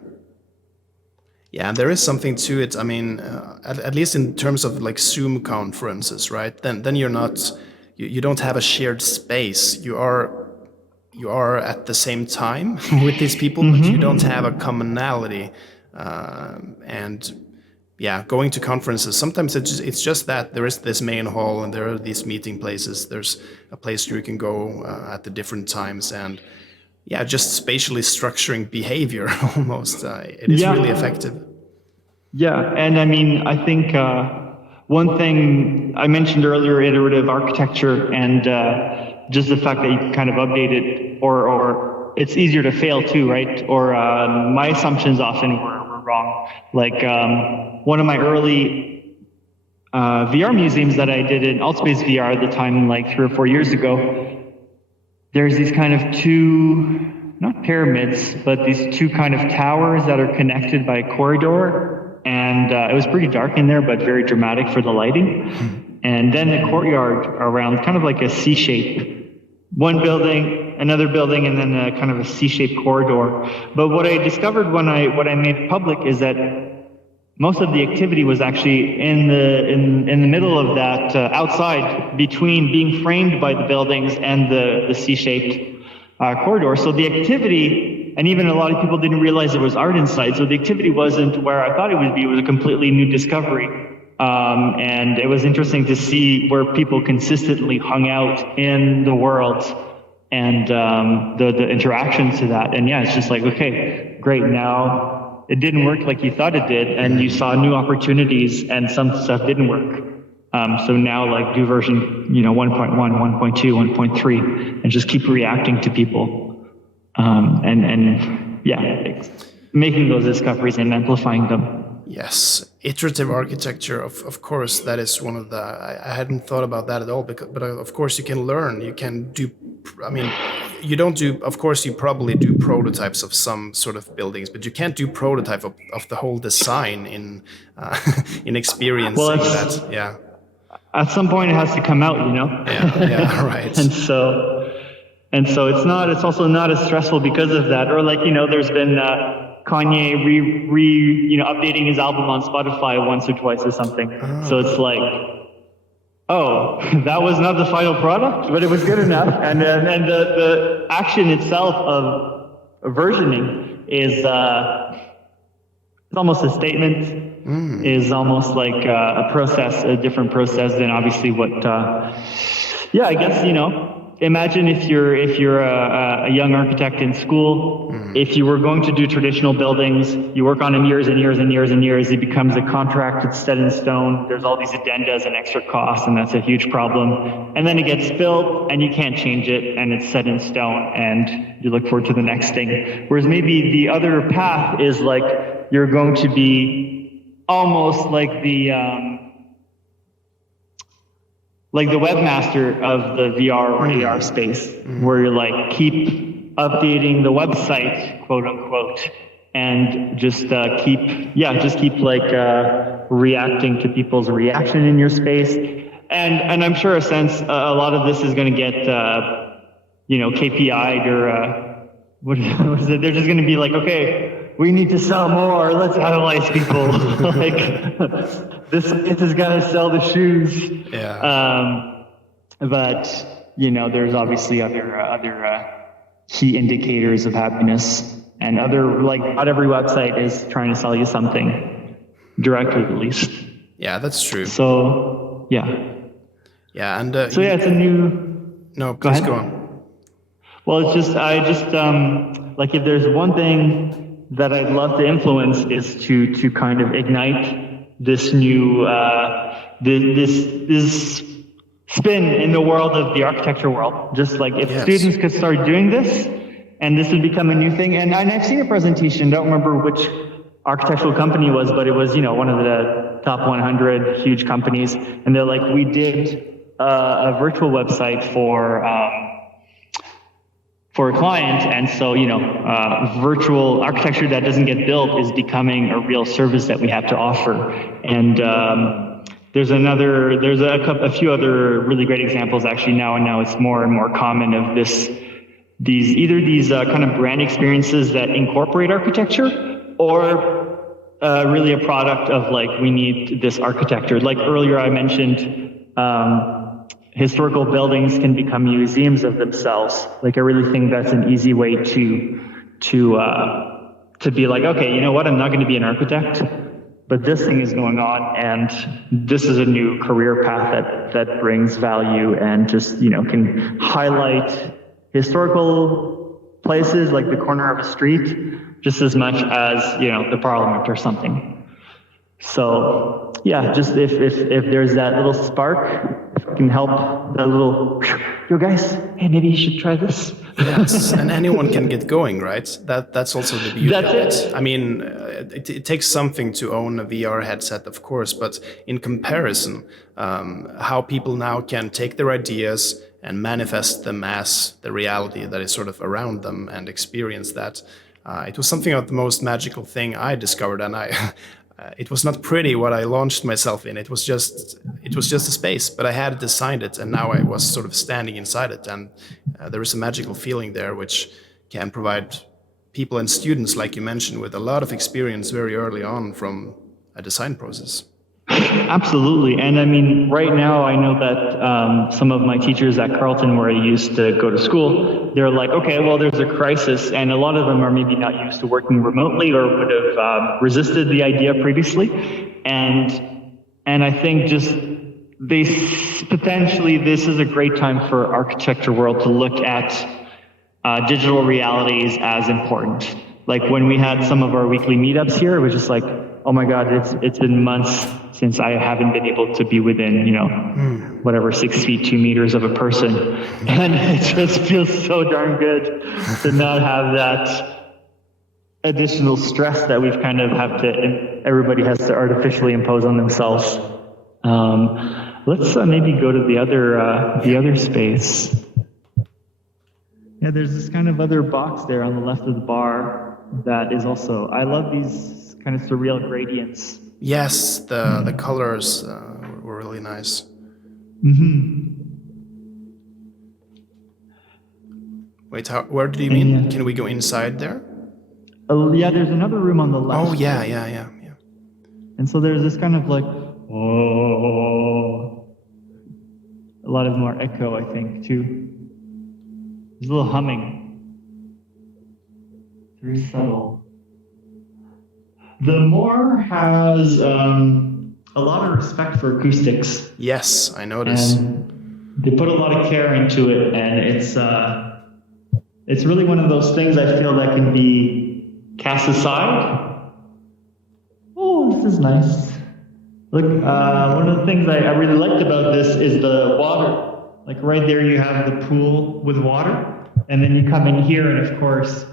Yeah, and there is something to it. I mean, at least in terms of like Zoom conferences, right? Then you're not, you don't have a shared space. You are at the same time with these people, but you don't have a commonality. And yeah, going to conferences, sometimes it's just that there is this main hall and there are these meeting places. There's a place where you can go at the different times, and yeah, just spatially structuring behavior almost. It is really effective. Yeah, and I mean, I think one thing I mentioned earlier, iterative architecture, and just the fact that you can kind of update it, or it's easier to fail too, right? Or my assumptions often were wrong. Like one of my early VR museums that I did in AltVR at the time, like 3 or 4 years ago, there's these kind of two, not pyramids, but these two kind of towers that are connected by a corridor. And it was pretty dark in there, but very dramatic for the lighting. And then the courtyard around, kind of like a C shape. One building, another building, and then a kind of a C-shaped corridor. But what I discovered when I made it public is that most of the activity was actually in the middle of that, outside, between being framed by the buildings and the C-shaped corridor. So the activity, and even a lot of people didn't realize there was art inside, so the activity wasn't where I thought it would be. It was a completely new discovery. And it was interesting to see where people consistently hung out in the world and the interactions to that. And yeah, it's just like, okay, great, now it didn't work like you thought it did, and you saw new opportunities, and some stuff didn't work. So now, like, do version 1.1, 1.2, 1.3, and just keep reacting to people, making those discoveries and amplifying them. Yes, iterative architecture, of course, that is one of the, I hadn't thought about that at all, but of course you can learn, you can do, I mean, you don't do, of course you probably do prototypes of some sort of buildings, but you can't do prototype of the whole design in experiencing that, yeah. At some point it has to come out, Yeah, right. and so it's also not as stressful because of that, or like, there's been, Kanye updating his album on Spotify once or twice or something. Oh. So it's like, oh, that was not the final product, but it was good enough. And the action itself of versioning is it's almost a statement. Is almost like a process, a different process than obviously what. I guess imagine if you're a young architect in school, if you were going to do traditional buildings, you work on them years and years and years and years, it becomes a contract, it's set in stone, there's all these addendas and extra costs, and that's a huge problem. And then it gets built, and you can't change it, and it's set in stone, and you look forward to the next thing. Whereas maybe the other path is like, you're going to be almost like the webmaster of the VR or AR space, where you're like, keep updating the website, quote unquote, and just keep reacting to people's reaction in your space. And I'm sure a lot of this is going to get, KPI'd or what is it? They're just going to be like, okay, we need to sell more. Let's analyze people. Like, this is going to sell the shoes. Yeah. But there's obviously other key indicators of happiness, and not every website is trying to sell you something directly, at least. Yeah, that's true. So yeah. Yeah, and it's a new. No, please go on. Well, it's just like, if there's one thing that I'd love to influence is to kind of ignite this new this spin in the world of the architecture world. Just like, if students could start doing this, and this would become a new thing. And I've seen a presentation, don't remember which architectural company it was, but it was one of the top 100 huge companies, and they're like, we did a virtual website for a client, and so virtual architecture that doesn't get built is becoming a real service that we have to offer. And there's a few other really great examples actually now, and now it's more and more common of these kind of brand experiences that incorporate architecture, or really a product of like, we need this architecture. Like earlier I mentioned, historical buildings can become museums of themselves. Like, I really think that's an easy way to be like, okay, you know what, I'm not going to be an architect, but this thing is going on, and this is a new career path that brings value, and just can highlight historical places like the corner of a street just as much as the Parliament or something. So yeah, just if there's that little spark, if it can help that little, yo guys, hey, maybe you should try this. Yes, and anyone can get going, right? That's also the beauty of it. I mean, it takes something to own a VR headset, of course, but in comparison, how people now can take their ideas and manifest them as the reality that is sort of around them and experience that. It was something of the most magical thing I discovered, and it was not pretty what I launched myself in. It was just a space, but I had designed it, and now I was sort of standing inside it, and there is a magical feeling there which can provide people and students, like you mentioned, with a lot of experience very early on from a design process. Absolutely. And I mean, right now I know that some of my teachers at Carleton, where I used to go to school, they're like, okay, well, there's a crisis, and a lot of them are maybe not used to working remotely or would have resisted the idea previously. And I think just potentially this is a great time for architecture world to look at digital realities as important. Like when we had some of our weekly meetups here, it was just like, oh my God, it's been months since I haven't been able to be within, whatever, 6 feet, 2 meters of a person. And it just feels so darn good to not have that additional stress that we've kind of everybody has to artificially impose on themselves. Let's maybe go to the other space. Yeah, there's this kind of other box there on the left of the bar that is also, I love these kind of surreal gradients. Yes, the colors were really nice. Mm-hmm. Wait, where do you mean? Can we go inside there? Yeah, there's another room on the left. Oh, yeah. And so there's this kind of like, oh, a lot of more echo, I think, too. There's a little humming. Very subtle. The Moor has a lot of respect for acoustics. Yes, I noticed. And they put a lot of care into it, and it's really one of those things I feel that can be cast aside. Oh, this is nice. Look, one of the things I really liked about this is the water. Like right there you have the pool with water, and then you come in here and of course,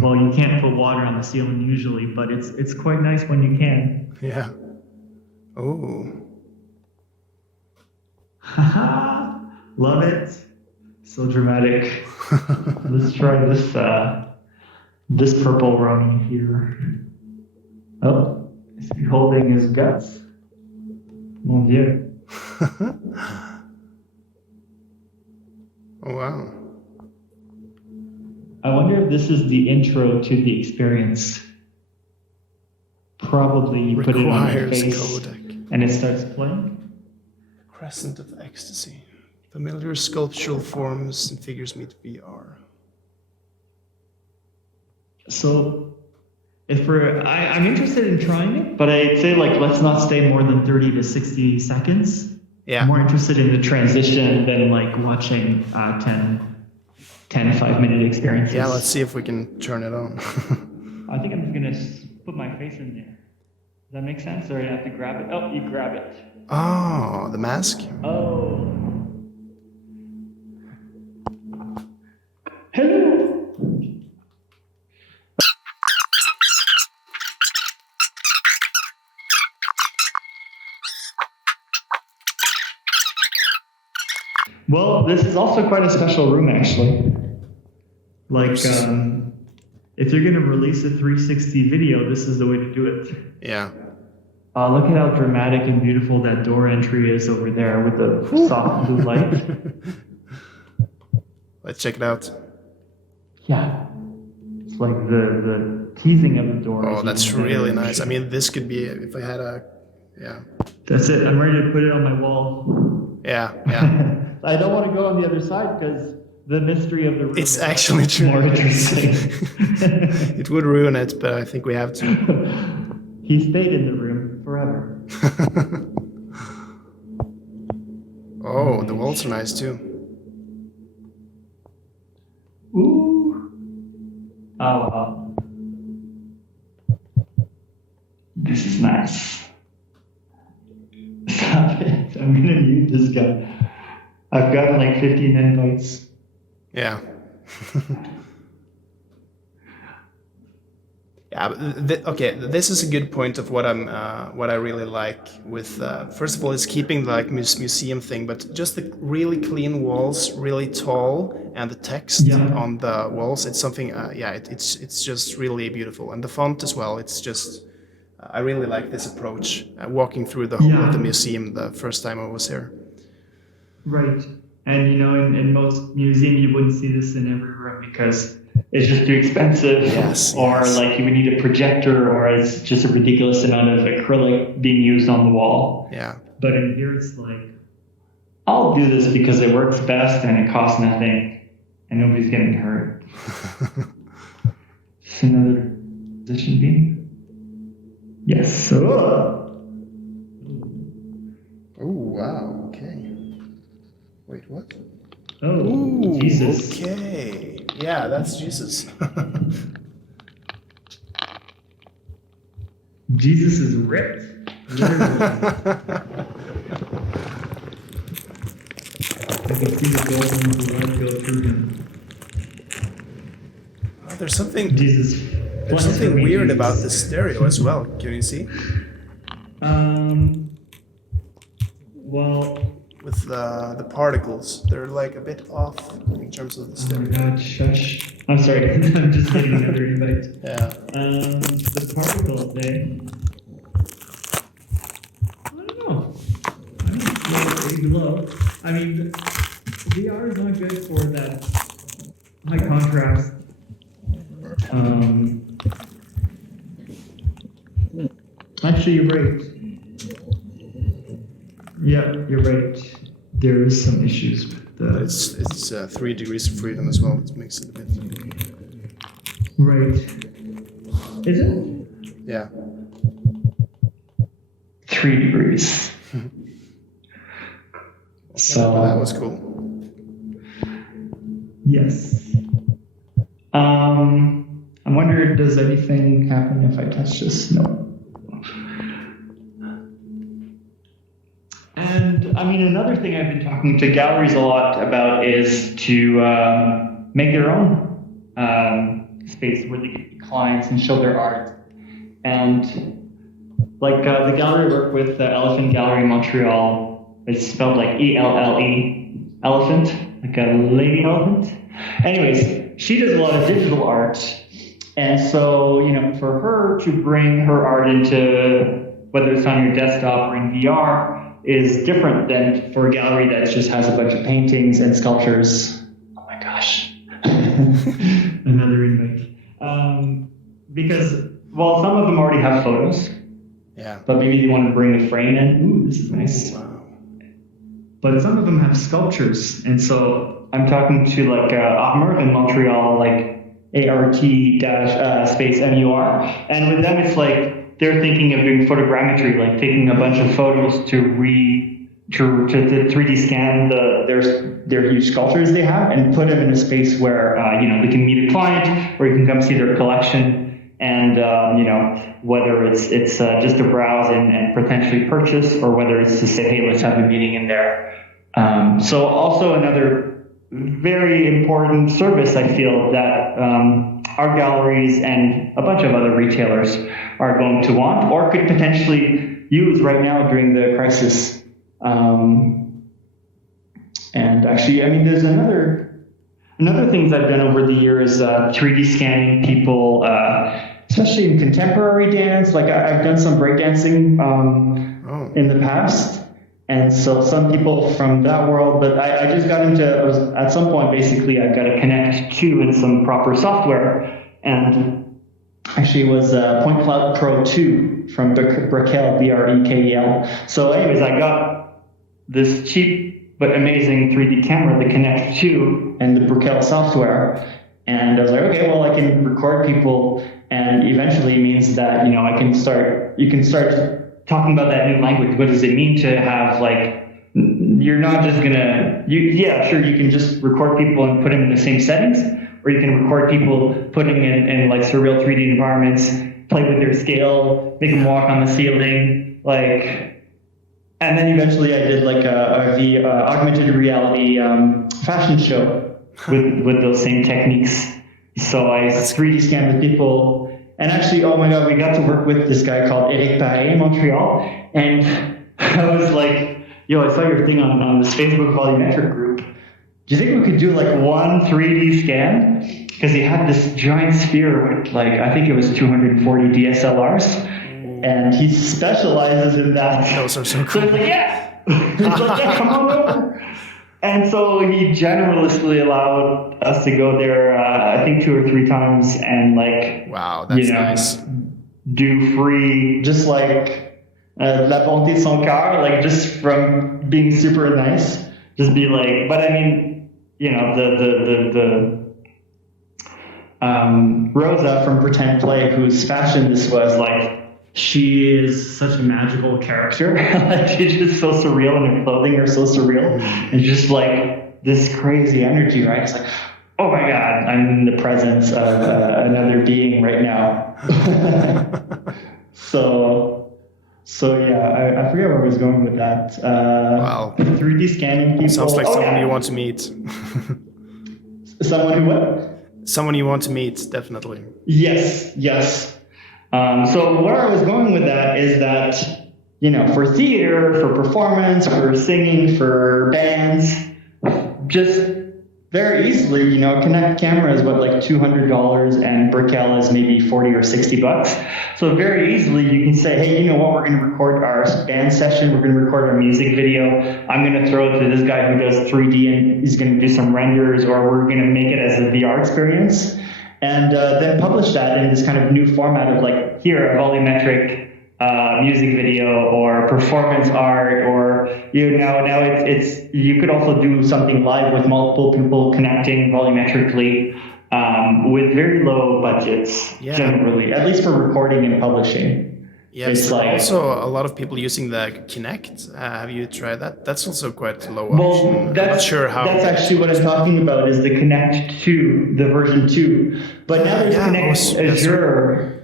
well, you can't put water on the ceiling usually, but it's quite nice when you can. Yeah. Oh. Haha, love it. So dramatic. Let's try this purple Roni here. Oh, is he holding his guts? Mon Dieu. Oh, wow. I wonder if this is the intro to the experience. Probably you put it on your face codec. and it starts playing. Crescent of ecstasy. Familiar sculptural forms and figures meet VR. So, I'm interested in trying it, but I'd say let's not stay more than 30 to 60 seconds. Yeah. I'm more interested in the transition than watching 10 5-minute experiences. Yeah, let's see if we can turn it on. I think I'm just gonna put my face in there. Does that make sense? Or I have to grab it? Oh, you grab it. Oh, the mask? Oh. Hello. Well, this is also quite a special room, actually. If you're going to release a 360 video, this is the way to do it. Yeah. Look at how dramatic and beautiful that door entry is over there with the soft blue light. Let's check it out. Yeah. It's like the teasing of the door. Oh, that's really nice. I mean, this could be, if I had a, yeah. That's it. I'm ready to put it on my wall. Yeah. I don't want to go on the other side because the mystery of the room It's actually true. More interesting. It would ruin it, but I think we have to. He stayed in the room forever. Oh, the walls are nice too. Ooh. Oh, wow. This is nice. Stop it. I'm going to mute this guy. I've gotten 15 invites. Yeah. Yeah. Okay. This is a good point of what I really like with. First of all, it's keeping the museum thing, but just the really clean walls, really tall, and the text on the walls. It's something. It's just really beautiful, and the font as well. It's just. I really like this approach. Walking through the whole of the museum the first time I was here. Right. And in most museums you wouldn't see this in every room because it's just too expensive. Yes. Or you would need a projector, or it's just a ridiculous amount of acrylic being used on the wall. Yeah. But in here it's I'll do this because it works best and it costs nothing and nobody's getting hurt. Just another position beam. Yes. Oh, wow. Okay. Wait, what? Oh, ooh, Jesus. Okay. Yeah, that's Jesus. Jesus is ripped. Literally. I can see the golden blood go through him. There's something Jesus. There's something weird about the stereo as well. Can you see? Well, with the particles, they're like a bit off in terms of the stereo. Oh my god, shush. I'm sorry, I'm just getting another invite. Yeah. The particles, I don't know. I don't feel they glow. I mean, VR is not good for that high contrast. Actually, you're right. Yeah, you're right. There is some issues with the... It's 3 degrees of freedom as well, which makes it a bit... Right. Is it? Yeah. 3 degrees. So... That was cool. Yes. I wonder, does anything happen if I touch this? No. And I mean, another thing I've been talking to galleries a lot about is to make their own space where they get clients and show their art. And like the gallery I work with, the Elephant Gallery in Montreal, it's spelled like E-L-L-E, elephant, like a lady elephant. Anyways, she does a lot of digital art. And so, you know, for her to bring her art into, whether it's on your desktop or in VR, is different than for a gallery that just has a bunch of paintings and sculptures. Oh my gosh. Another invite. Because, well, some of them already have photos. Yeah. But maybe they want to bring a frame in. Ooh, this is nice. Wow. But some of them have sculptures. And so I'm talking to like ArtMur in Montreal, like ART-space MUR. And with them, it's like, they're thinking of doing photogrammetry, like taking a bunch of photos to 3D scan their huge sculptures they have and put them in a space where you know, they can meet a client or you can come see their collection, and you know, whether it's just to browse and potentially purchase, or whether it's to say, hey, let's have a meeting in there. So also another very important service I feel that our galleries and a bunch of other retailers are going to want, or could potentially use right now during the crisis. And actually, I mean, there's another things I've done over the years, 3D scanning people, especially in contemporary dance. Like I've done some breakdancing in the past. And so some people from that world, but I just got into, at some point, basically, I've got to connect to in some proper software. And actually it was Point Cloud Pro 2 from Brekel, B-R-E-K-E-L. So anyways, I got this cheap but amazing 3D camera to connect to and the Brekel software. And I was like, okay, well, I can record people, and eventually means that, you know, you can start talking about that new language. What does it mean to have, like, you're not just gonna, yeah, sure, you can just record people and put them in the same settings, or you can record people putting in like surreal 3D environments, play with their scale, make them walk on the ceiling, like, and then eventually I did like a augmented reality fashion show with those same techniques. So I 3D scanned with people. And actually, oh my God, we got to work with this guy called Eric Paret in Montreal. And I was like, yo, I saw your thing on this Facebook volumetric group. Do you think we could do like one 3D scan? Because he had this giant sphere with like, I think it was 240 DSLRs. And he specializes in that. Those are so cool. So it's like, yes! It's like, yeah, come on over. And so he generously allowed us to go there, I think 2 or 3 times, and like, wow, that's nice. Do free, just like la bonté de son cœur, like just from being super nice, just be like. But I mean, you know, the Rosa from Pretend Play, whose fashion this was, like, she is such a magical character. Like, she's just so surreal, and her clothing are so surreal, and just like this crazy energy, right? It's like, oh my God, I'm in the presence of another being right now. So yeah, I forget where I was going with that. Wow. 3D scanning people. Sounds like someone you want to meet. Someone who what? Someone you want to meet, definitely. Yes. So where I was going with that is that, for theater, for performance, for singing, for bands, just very easily, Connect camera is what, like $200, and Brickell is maybe 40 or 60 bucks. So very easily you can say, hey, you know what, we're going to record our band session, we're going to record our music video, I'm going to throw it to this guy who does 3D and he's going to do some renders, or we're going to make it as a VR experience, and then publish that in this kind of new format of like, here, a volumetric music video or performance art, or now it's you could also do something live with multiple people connecting volumetrically with very low budgets generally, at least for recording and publishing. Yeah, there's also a lot of people using the Kinect. Have you tried that? That's also quite low option. I'm not sure how. That's actually what I'm talking about, is the Kinect 2, the version 2. But now there's Kinect Azure.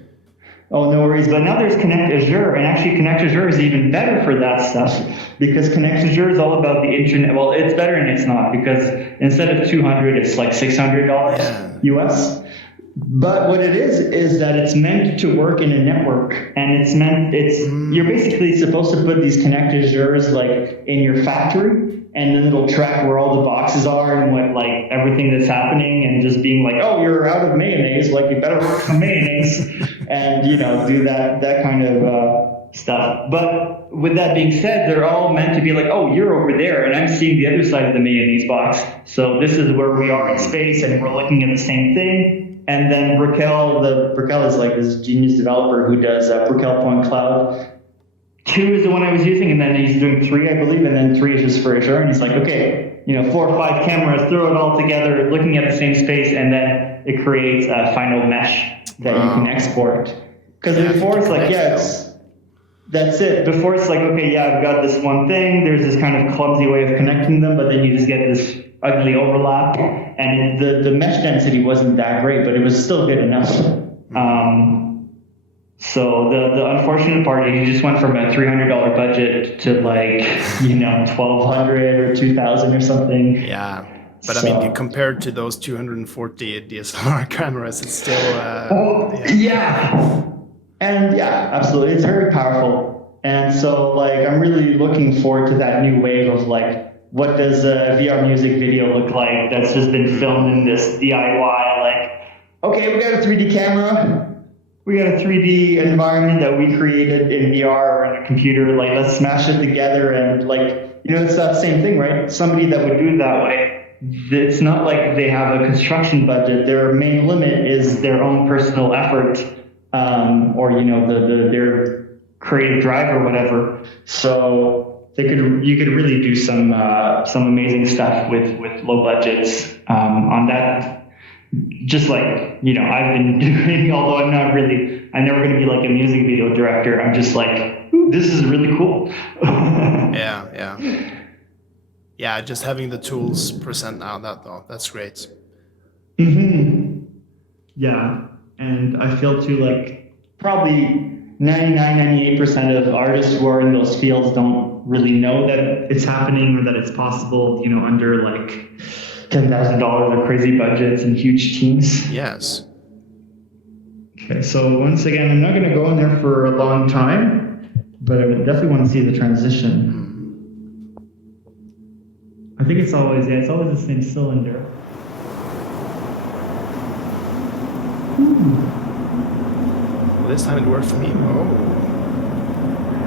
Oh, no worries. But now there's Connect Azure, and actually Connect Azure is even better for that stuff, because Connect Azure is all about the internet. Well, it's better and it's not, because instead of $200, it's like $600 US. But what it is that it's meant to work in a network, and you're basically supposed to put these Connect Azures like in your factory, and then it'll track where all the boxes are and what, like, everything that's happening, and just being like, oh, you're out of mayonnaise, like you better work some mayonnaise, and do that kind of stuff. But with that being said, they're all meant to be like, oh, you're over there, and I'm seeing the other side of the mayonnaise box, so this is where we are in space, and we're looking at the same thing. And then Brickell is like this genius developer who does Brickell Point Cloud. 2 is the one I was using, and then he's doing 3, I believe, and then 3 is just for Azure. And he's like, okay, 4 or 5 cameras, throw it all together, looking at the same space, and then it creates a final mesh that you can export. Because before it's like, that's it. Before it's like, okay, I've got this one thing, there's this kind of clumsy way of connecting them, but then you just get this ugly overlap, and the mesh density wasn't that great, but it was still good enough. So the unfortunate part is you just went from a $300 budget to like, $1,200 or $2,000 or something. Yeah. But I mean, compared to those 240 DSLR cameras, it's still... And absolutely. It's very powerful. And so like, I'm really looking forward to that new wave of like, what does a VR music video look like that's just been filmed in this DIY? Like, okay, we got a 3D camera. We got a 3D environment that we created in VR or in a computer. Like, let's smash it together. And like, it's that same thing, right? Somebody that would do it that way, it's not like they have a construction budget. Their main limit is their own personal effort, or, their creative drive or whatever. So you could really do some amazing stuff with low budgets on that. Just like I've been doing, although I'm never going to be like a music video director. I'm just like, ooh, this is really cool. Yeah. Just having the tools present now, that's great. Mm-hmm. Yeah, and I feel too like probably 98% of artists who are in those fields don't really know that it's happening or that it's possible, under like $10,000 or crazy budgets and huge teams. Yes. Okay, so once again, I'm not going to go in there for a long time, but I would definitely want to see the transition. I think it's always the same cylinder. Well, this time it worked for me. Oh.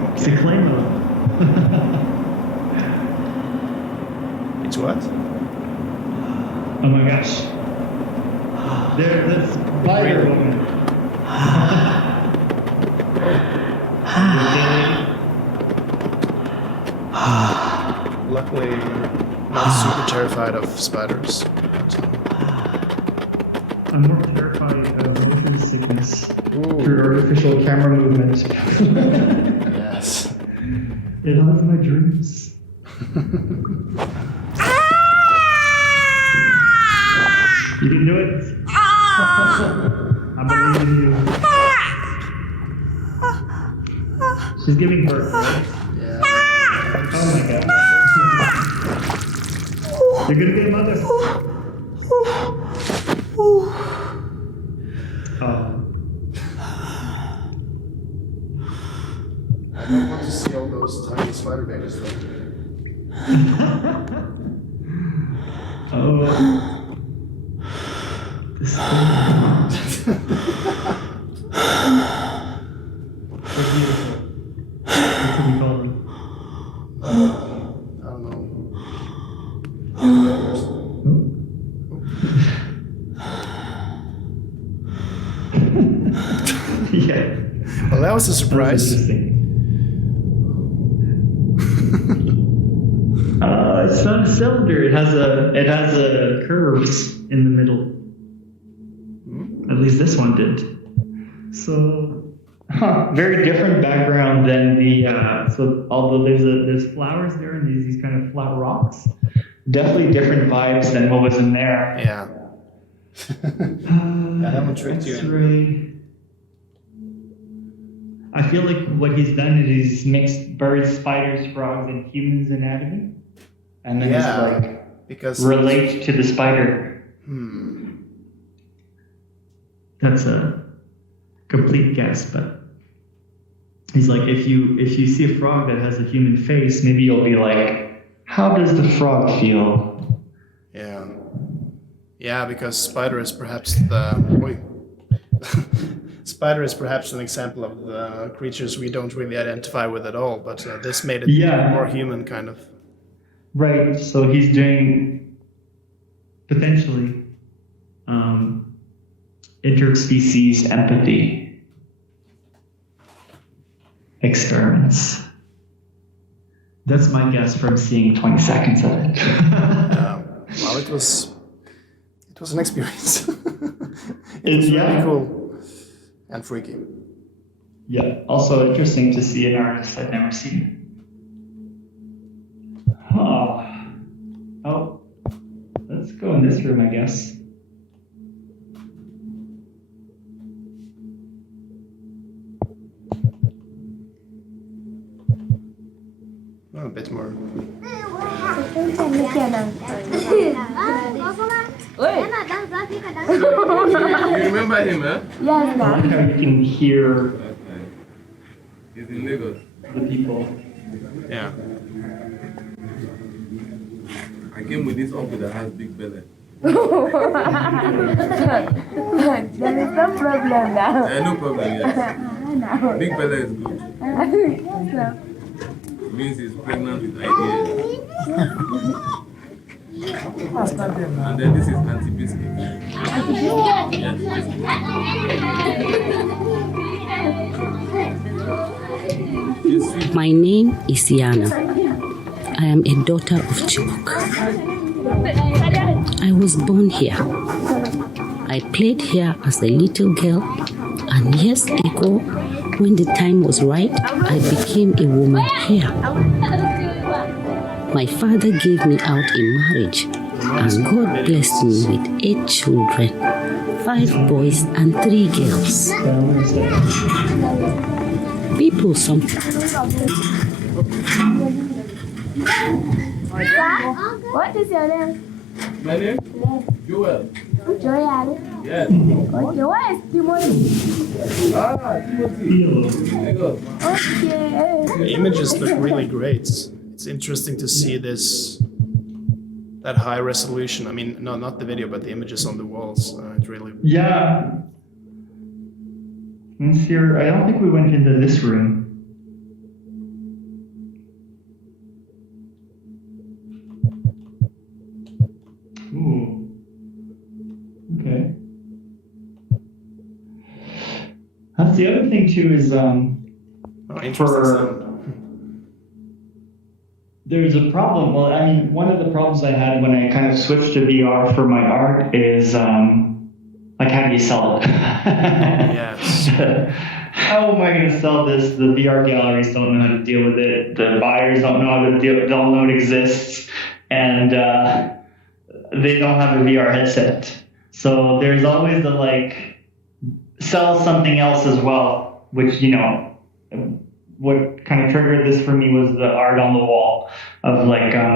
Okay. It's a clay mode. It's what? Oh my gosh. There's fire going. Luckily, not super terrified of spiders. I'm more terrified of motion sickness through artificial camera movement. Yes. It haunts my dreams. You can do it. I believe in you. She's giving birth, right? Yeah. Oh my god. You're gonna be a mother. I don't want to see all those tiny spider babies though. Oh. This thing. They're beautiful. What can we call them? I don't know. Yeah. Well, that was a surprise. It's not a cylinder. It has a curves in the middle. At least this one did. So, very different background than the. So although there's flowers there and these kind of flat rocks, definitely different vibes than what was in there. Yeah. I haven't tricked you in. I feel like what he's done is he's mixed birds, spiders, frogs, and humans anatomy, and then he's like because relate to the spider. That's a complete guess, but he's like, if you see a frog that has a human face, maybe you'll be like, how does the frog feel? Yeah. Yeah, because spider is perhaps the spider is perhaps an example of the creatures we don't really identify with at all, but this made it more human, kind of. Right, so he's doing potentially interspecies empathy experiments. That's my guess from seeing 20 seconds of it. Well, it was an experience. It was really cool and freaky. Yeah, also interesting to see an artist I've never seen. Oh, let's go in this room, I guess. Oh, a bit more. You remember him, huh? Yes, I like how you can hear He's in Lagos. the people. Yeah. I came with this uncle that has big belly. There is no problem now. No problem, yes. No. Big belly is good. Means he's pregnant with ideas. And then this is anti-biscuit. Yes. My name is Yana. I am a daughter of Chibok. I was born here. I played here as a little girl, and years ago, when the time was right, I became a woman here. My father gave me out in marriage, and God blessed me with 8 children, 5 boys and 3 girls. People sometimes. What is your name? My name? Joel. Joel. Yes. Okay, where is Timothy? Timothy. Lagos. Okay. The images look really great. It's interesting to see that high resolution. I mean, no, not the video, but the images on the walls. It really. Yeah. Let's hear. I don't think we went into this room. Ooh. Okay. That's the other thing too is there's a problem. Well, I mean, one of the problems I had when I kind of switched to VR for my art is like, how do you sell it? Yes. How am I going to sell this? The VR galleries don't know how to deal with it. The buyers don't know how to don't know it exists, and they don't have a VR headset. So there's always the sell something else as well, which what kind of triggered this for me was the art on the wall of like, I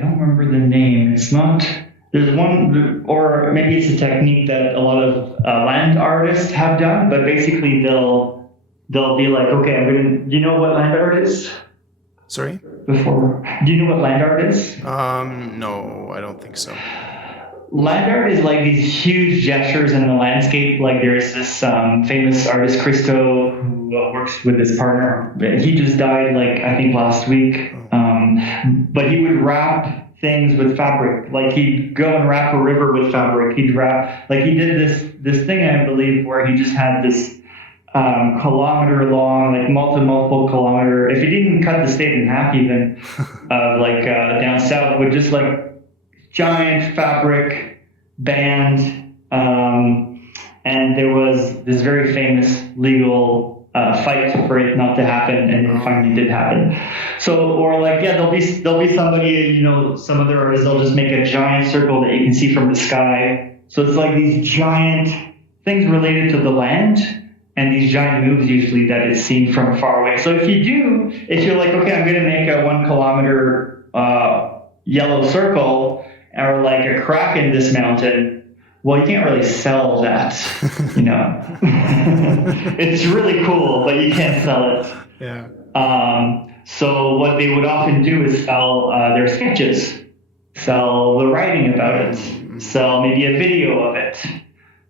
don't remember the name. It's not, there's one, or maybe it's a technique that a lot of land artists have done, but basically they'll be like, okay, do you know what land art is? Sorry? Do you know what land art is? No, I don't think so. Land art is like these huge gestures in the landscape. Like there's this famous artist, Christo, who works with his partner. He just died, like, I think last week. But he would wrap things with fabric. Like he'd go and wrap a river with fabric. He'd wrap, like he did this thing, I believe, where he just had this kilometer long, like multiple kilometer, if he didn't cut the state in half even, down south, with just like giant fabric band, and there was this very famous legal fight for it not to happen, and it finally did happen. So, or like, yeah, there'll be somebody, some other artists, they'll just make a giant circle that you can see from the sky. So it's like these giant things related to the land, and these giant moves usually that is seen from far away. So if you're like, okay, I'm going to make a 1 kilometer yellow circle, or like a crack in this mountain, well, you can't really sell that, It's really cool, but you can't sell it. Yeah. So what they would often do is sell their sketches, sell the writing about it, sell maybe a video of it.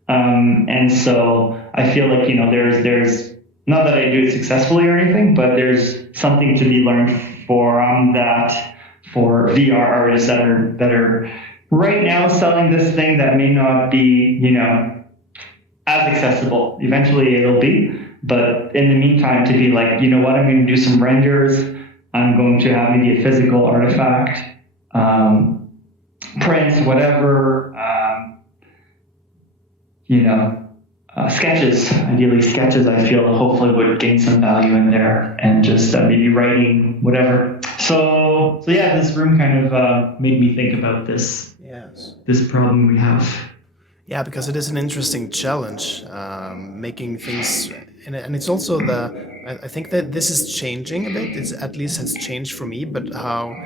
And so I feel like, there's not that I do it successfully or anything, but there's something to be learned from that for VR artists that are right now selling this thing that may not be, as accessible. Eventually it'll be, but in the meantime, to be like, you know what, I'm going to do some renders. I'm going to have maybe a physical artifact, prints, whatever, sketches, ideally sketches, I feel hopefully would gain some value in there, and just maybe writing, whatever. So yeah, this room kind of made me think about this problem we have. Yeah, because it is an interesting challenge, making things, and it's also I think that this is changing a bit. It's at least has changed for me, but how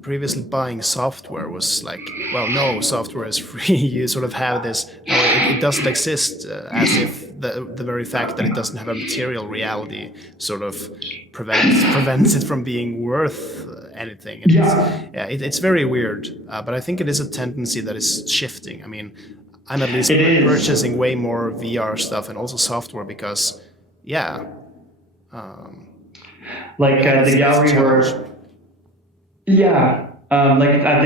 previously buying software was like, well, no, software is free. You sort of have this, it doesn't exist, as if the very fact that it doesn't have a material reality sort of prevents it from being worth anything. And it's very weird, but I think it is a tendency that is shifting. I mean, I'm at least purchasing way more VR stuff and also software because, the gallery like at the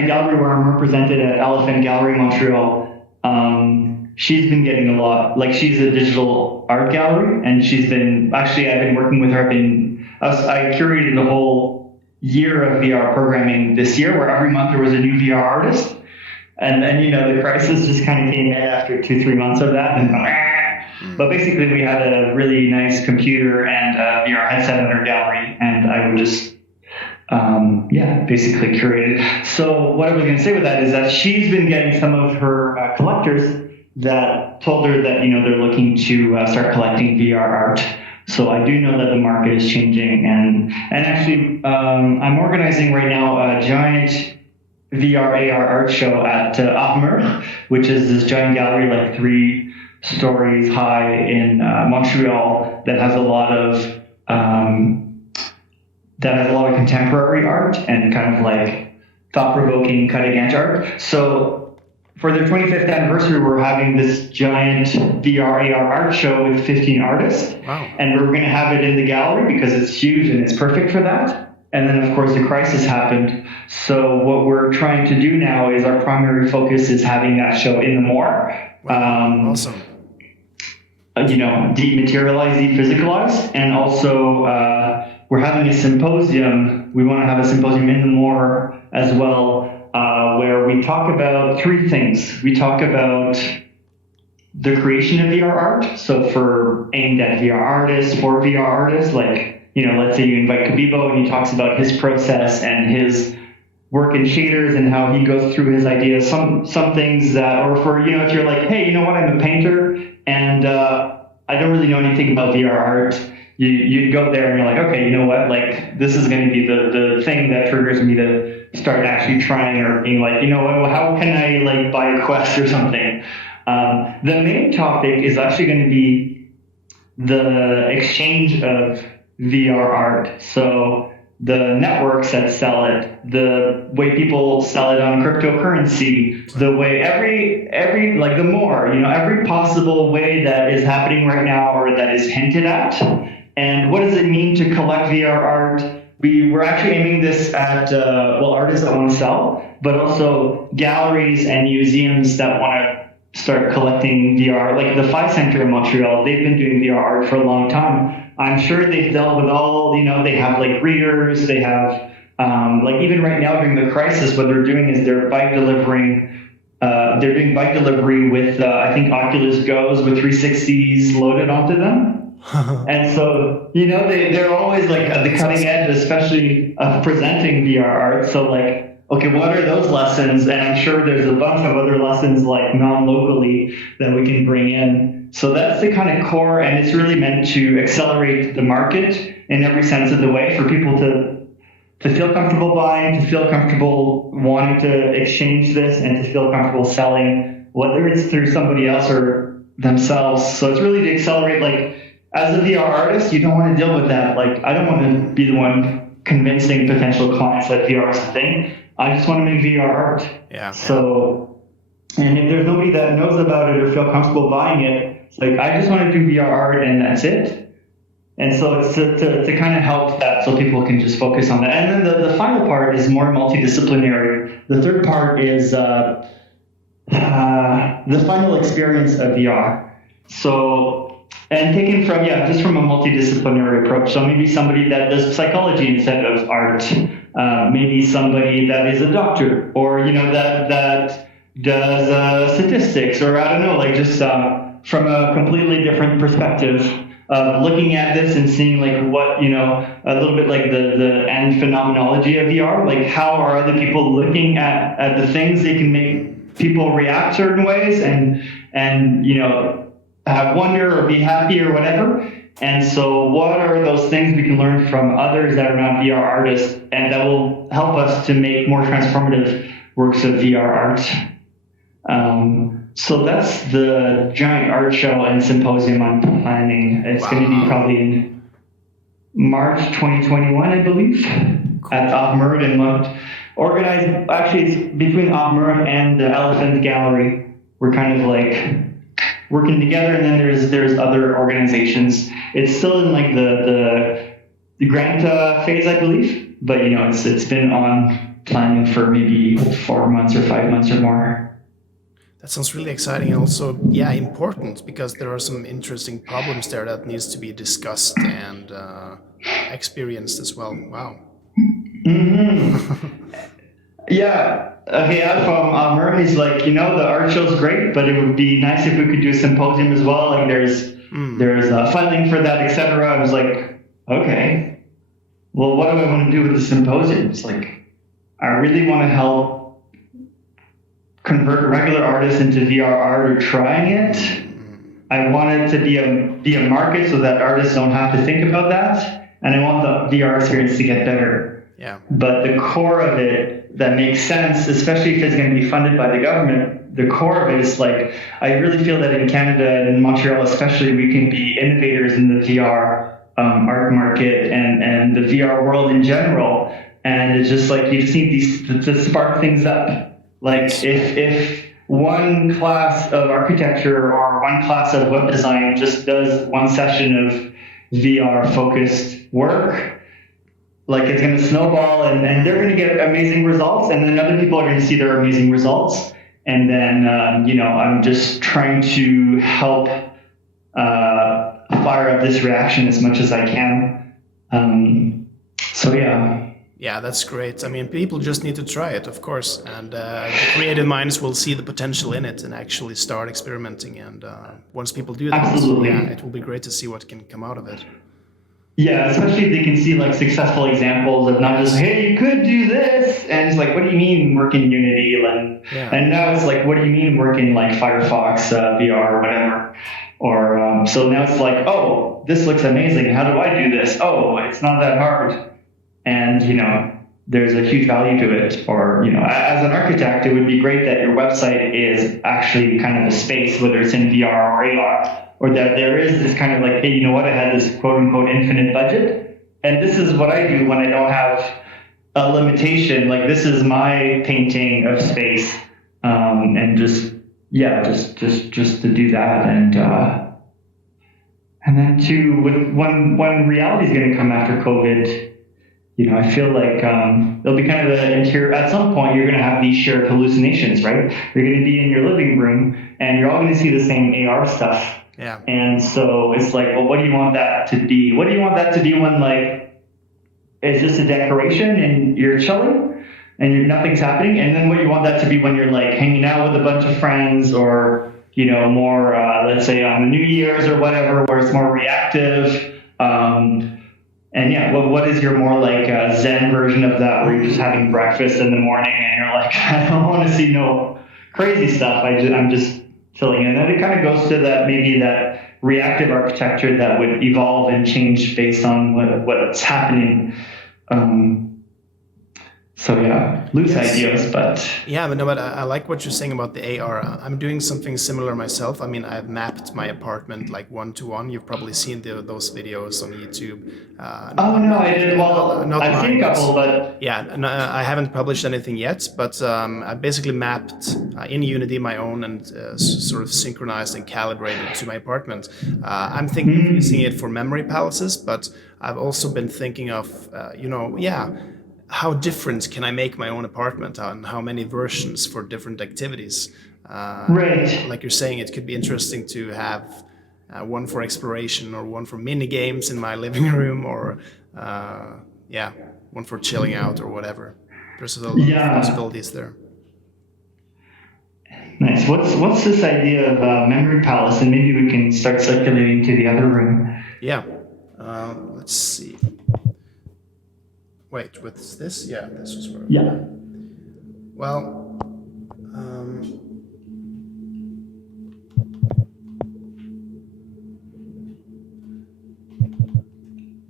gallery where I'm represented at Elephant Gallery Montreal, she's been getting a lot, like she's a digital art gallery, and I've been working with her. I curated the whole year of VR programming this year, where every month there was a new VR artist. And then, the crisis just kind of came in after 2-3 months of that. But basically we had a really nice computer and a VR headset in our gallery, and I would just basically curated. So what I was going to say with that is that she's been getting some of her collectors that told her that, they're looking to start collecting VR art. So I do know that the market is changing, and actually I'm organizing right now a giant VR AR art show at AltVR, which is this giant gallery, like 3 stories high in Montreal, that has a lot of contemporary art and kind of like thought-provoking, cutting-edge art. So for their 25th anniversary, we're having this giant VR AR art show with 15 artists. Wow. And we're going to have it in the gallery because it's huge and it's perfect for that. And then, of course, the crisis happened. So what we're trying to do now is our primary focus is having that show in the Moore. Awesome. Dematerialize, dephysicalize, and also we're having a symposium. We want to have a symposium in the Moore as well, where we talk about 3 things. We talk about the creation of VR art, so aimed at VR artists, for VR artists, like, let's say you invite Kabibo and he talks about his process and his work in shaders and how he goes through his ideas. Some things that, or for, if you're like, hey, you know what, I'm a painter and I don't really know anything about VR art. You go there and you're like, okay, you know what? Like, this is going to be the thing that triggers me to start actually trying, or being like, you know what? How can I like buy a Quest or something? The main topic is actually going to be the exchange of VR art. So the networks that sell it, the way people sell it on cryptocurrency, the way every like the more, every possible way that is happening right now or that is hinted at. And what does it mean to collect VR art? We're actually aiming this at artists that want to sell, but also galleries and museums that want to start collecting VR. Like the Phi Center in Montreal, they've been doing VR art for a long time. I'm sure they've dealt with all, they have like readers, they have, like even right now during the crisis, what they're doing is they're doing bike delivery with, I think Oculus Go's with 360s loaded onto them. And so, they're always like at the cutting edge, especially of presenting VR art. So like, okay, what are those lessons? And I'm sure there's a bunch of other lessons like non-locally that we can bring in. So that's the kind of core, and it's really meant to accelerate the market in every sense of the way for people to feel comfortable buying, to feel comfortable wanting to exchange this, and to feel comfortable selling, whether it's through somebody else or themselves. So it's really to accelerate, like, as a VR artist, you don't want to deal with that. Like, I don't want to be the one convincing potential clients that VR is a thing. I just want to make VR art. Yeah. So, and if there's nobody that knows about it or feel comfortable buying it, it's like, I just want to do VR art and that's it. And so it's to kind of help that so people can just focus on that. And then the final part is more multidisciplinary. The third part is the final experience of VR. So, and taken from, just from a multidisciplinary approach. So maybe somebody that does psychology instead of art. Maybe somebody that is a doctor, or, that does statistics, or I don't know, like just from a completely different perspective of looking at this and seeing like what, a little bit like the end phenomenology of VR, like how are other people looking at the things they can make people react certain ways and have wonder or be happy or whatever. And so what are those things we can learn from others that are not VR artists and that will help us to make more transformative works of VR art? So that's the giant art show and symposium I'm planning. It's going to be probably in March 2021, I believe, at AltVR in Mont. Organized, actually, it's between AltVR and the Elephant Gallery. We're kind of like working together, and then there's other organizations. It's still in like the grant phase, I believe, but it's been on planning for maybe 4 months or 5 months or more. That sounds really exciting, and also, important, because there are some interesting problems there that needs to be discussed and experienced as well. Wow. Mm-hmm. Yeah. Okay, from AltVR, he's like, the art show's great, but it would be nice if we could do a symposium as well. Like there's funding for that, etc. I was like, okay, well, what do I want to do with the symposium? It's like, I really want to help convert regular artists into VR art or trying it. I want it to be a market so that artists don't have to think about that. And I want the VR experience to get better. Yeah. But the core of it that makes sense, especially if it's going to be funded by the government, the core of it is like, I really feel that in Canada and in Montreal especially, we can be innovators in the VR art market and the VR world in general. And it's just like, you just need to spark things up. Like if one class of architecture or one class of web design just does one session of VR focused work, like it's going to snowball and they're going to get amazing results, and then other people are going to see their amazing results. And then, I'm just trying to help fire up this reaction as much as I can. So yeah. Yeah, that's great. I mean, people just need to try it, of course, and the creative minds will see the potential in it and actually start experimenting. And once people do that, absolutely, it will be great to see what can come out of it. Yeah, especially if they can see like successful examples of not just, hey, you could do this, and it's like, what do you mean work in Unity? And now it's like, what do you mean work in like Firefox VR or whatever? Or so now it's like, oh, this looks amazing. How do I do this? Oh, it's not that hard. And, there's a huge value to it. Or, as an architect, it would be great that your website is actually kind of a space, whether it's in VR or AR, or that there is this kind of like, hey, you know what? I had this quote unquote infinite budget. And this is what I do when I don't have a limitation. Like, this is my painting of space. And just to do that. And then too, when reality is going to come after COVID, I feel like there'll be kind of the interior. At some point, you're going to have these shared hallucinations, right? You're going to be in your living room, and you're all going to see the same AR stuff. Yeah. And so it's like, well, what do you want that to be? What do you want that to be when, like, it's just a decoration and you're chilling and nothing's happening? And then what do you want that to be when you're, like, hanging out with a bunch of friends, or, more, let's say on the New Year's or whatever, where it's more reactive? And yeah, what is your more like Zen version of that, where you're just having breakfast in the morning and you're like, I don't want to see no crazy stuff. I'm just chilling. And then it kind of goes to that, maybe that reactive architecture that would evolve and change based on what's happening. So yeah, loose ideas, but... Yeah, but I like what you're saying about the AR. I'm doing something similar myself. I mean, I've mapped my apartment like 1-to-1. You've probably seen those videos on YouTube. No, I didn't. Well, I've seen a couple, but... Yeah, no, I haven't published anything yet, but I basically mapped in Unity my own and sort of synchronized and calibrated to my apartment. I'm thinking of using it for memory palaces, but I've also been thinking of, how different can I make my own apartment, and how many versions for different activities? Right. Like you're saying, it could be interesting to have one for exploration, or one for mini games in my living room, or one for chilling out or whatever. There's a lot of possibilities there. Nice. What's this idea of memory palace? And maybe we can start circulating to the other room. Yeah. Let's see. Wait, what's this? Yeah, this was where... Yeah. Well,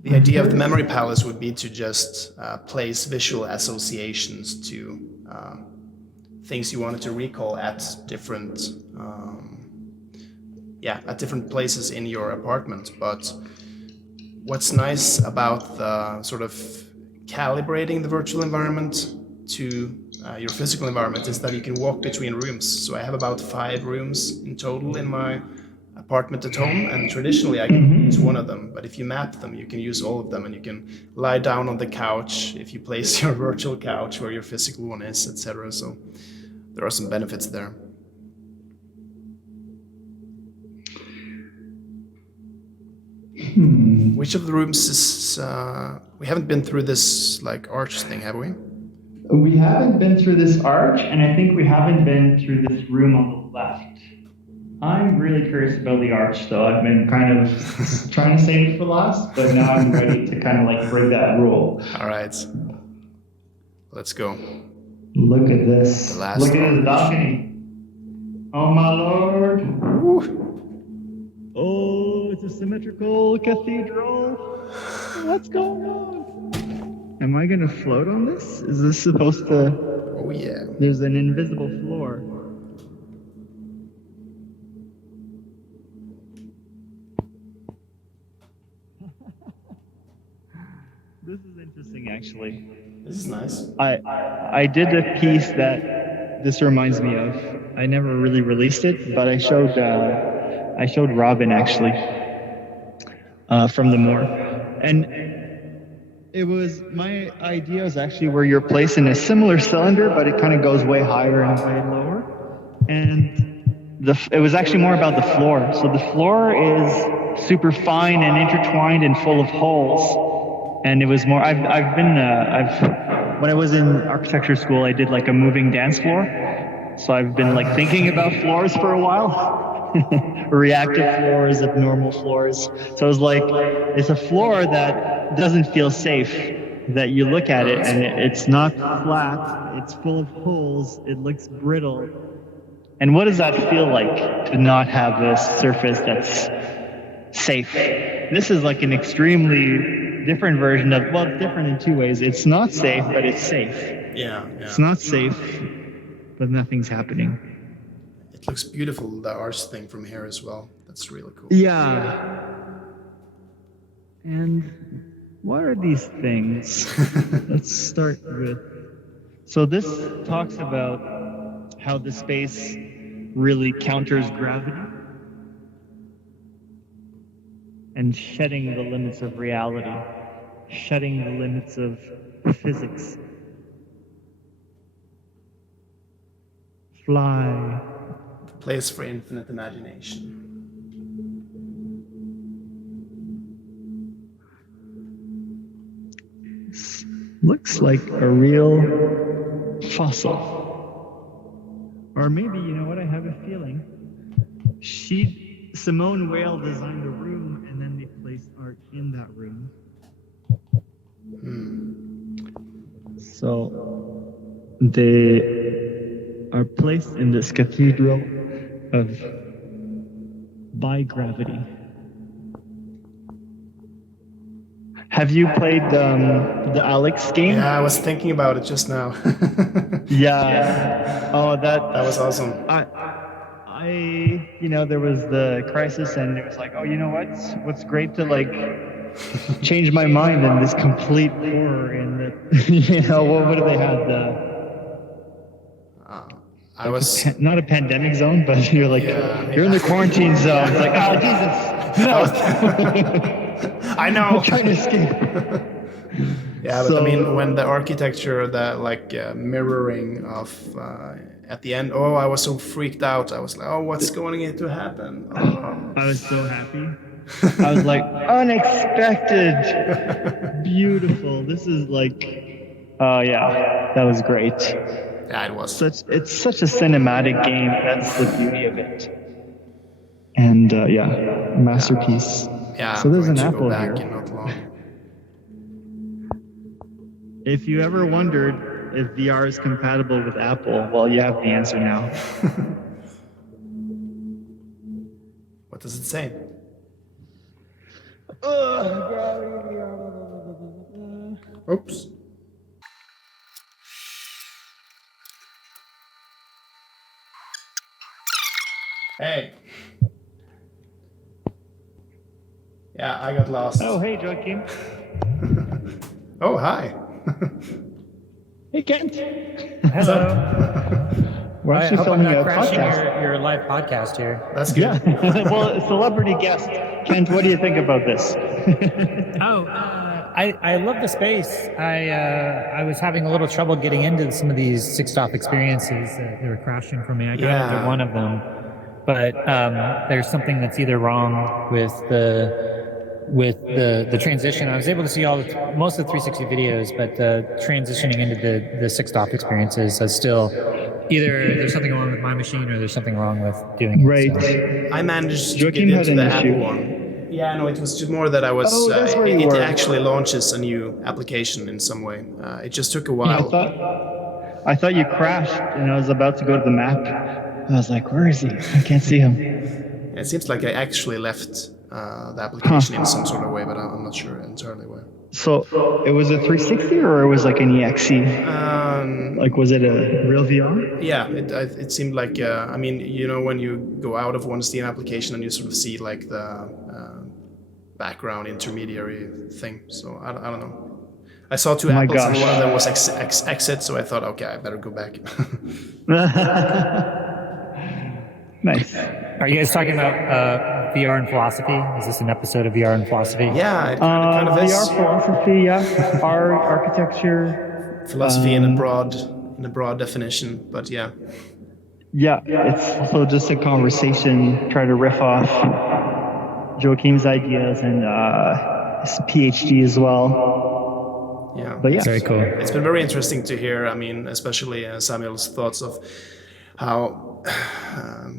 the idea of the memory palace would be to just place visual associations to things you wanted to recall at different places in your apartment. But what's nice about the sort of calibrating the virtual environment to your physical environment is that you can walk between rooms. So I have about 5 rooms in total in my apartment at home, and traditionally I can use one of them, but if you map them, you can use all of them, and you can lie down on the couch if you place your virtual couch where your physical one is, etc. So there are some benefits there. Which of the rooms is... we haven't been through this like arch thing, have we? We haven't been through this arch, and I think we haven't been through this room on the left. I'm really curious about the arch, though. I've been kind of trying to save it for last, but now I'm ready to kind of like break that rule. All right. Let's go. Look at this. Look at this balcony. Oh my lord. Woo. Oh, it's a symmetrical cathedral. What's going on? Am I gonna float on this? Is this supposed to... Oh yeah. There's an invisible floor. This is interesting, actually. This is nice. I did a piece that this reminds me of. I never really released it, but I showed Robin actually from the Moor, and it was my idea was actually where you're placed in a similar cylinder, but it kind of goes way higher and way lower, and it was actually more about the floor. So the floor is super fine and intertwined and full of holes, and it was more. When I was in architecture school, I did like a moving dance floor, so I've been like thinking about floors for a while. Reactive floors, abnormal floors. So it's like, it's a floor that doesn't feel safe, that you look at it and it's not flat, it's full of holes, it looks brittle. And what does that feel like to not have a surface that's safe? This is like an extremely different version of, well, it's different in two ways. It's not safe, but it's safe. Yeah. It's not safe, but nothing's happening. It looks beautiful, the arch thing from here as well. That's really cool. Yeah. And what are these things? Let's start with... So this talks about how the space really counters gravity and shedding the limits of reality, shedding the limits of physics. Fly. The place for infinite imagination. This looks like a real fossil. Or maybe, you know what, I have a feeling. Simone Weil designed a room and then they placed art in that room. So they are placed in this cathedral by gravity. Have you played the Alex game? Yeah, I was thinking about it just now. Yeah. Oh, that was awesome. There was the crisis, and it was like, oh, you know what? What's great to like change my mind in this complete horror in the, what do they have? I was not a pandemic zone, but you're like, you're in the quarantine zone. It's like, oh, Jesus. No. I know. I'm trying to escape. Yeah, but I mean, when the architecture, the mirroring of at the end, I was so freaked out. I was like, oh, what's going to happen? Oh. I was so happy. I was like, unexpected, beautiful. This is like, yeah, that was great. Yeah, it was. It's such a cinematic game. That's the beauty of it. And masterpiece. Yeah, so there's I'm an going to apple go back here. in not long. If you ever wondered if VR is compatible with Apple, well, you have the answer now. What does it say? Oops. Hey. Yeah, I got lost. Oh, hey, Joachim. Oh, hi. Hey, Kent. Hello. We're I actually hope I'm filming a not crashing podcast. your live podcast here. That's good. Yeah. Well, a celebrity guest. Kent, what do you think about this? I love the space. I was having a little trouble getting into some of these six-stop experiences. They were crashing for me. I got into one of them. But there's something that's either wrong with the transition. I was able to see most of the 360 videos, but transitioning into the six-stop experiences is still either there's something wrong with my machine or there's something wrong with doing it. Right. So. I managed to Joachim get had into an the issue. Apple one. Yeah, no, it was just more that I was. that's where you it were. actually launches a new application in some way. It just took a while. I thought you crashed, and I was about to go to the map. I was like, where is he? I can't see him. It seems like I actually left the application in some sort of way, but I'm not sure entirely where. So it was a 360 or it was like an EXE? Like, was it a real VR? Yeah, it seemed like, I mean, when you go out of one Steam application and you sort of see like the background intermediary thing. So I don't know. I saw two apples and one of them was exit, so I thought, okay, I better go back. Nice. Are you guys talking about VR and philosophy? Is this an episode of VR and philosophy? Yeah, it kind of is. VR philosophy, yeah. Architecture. Philosophy in a broad definition, but yeah. Yeah, it's also just a conversation, try to riff off Joachim's ideas and his PhD as well. Yeah, but yeah, very cool. It's been very interesting to hear. I mean, especially Samuel's thoughts of how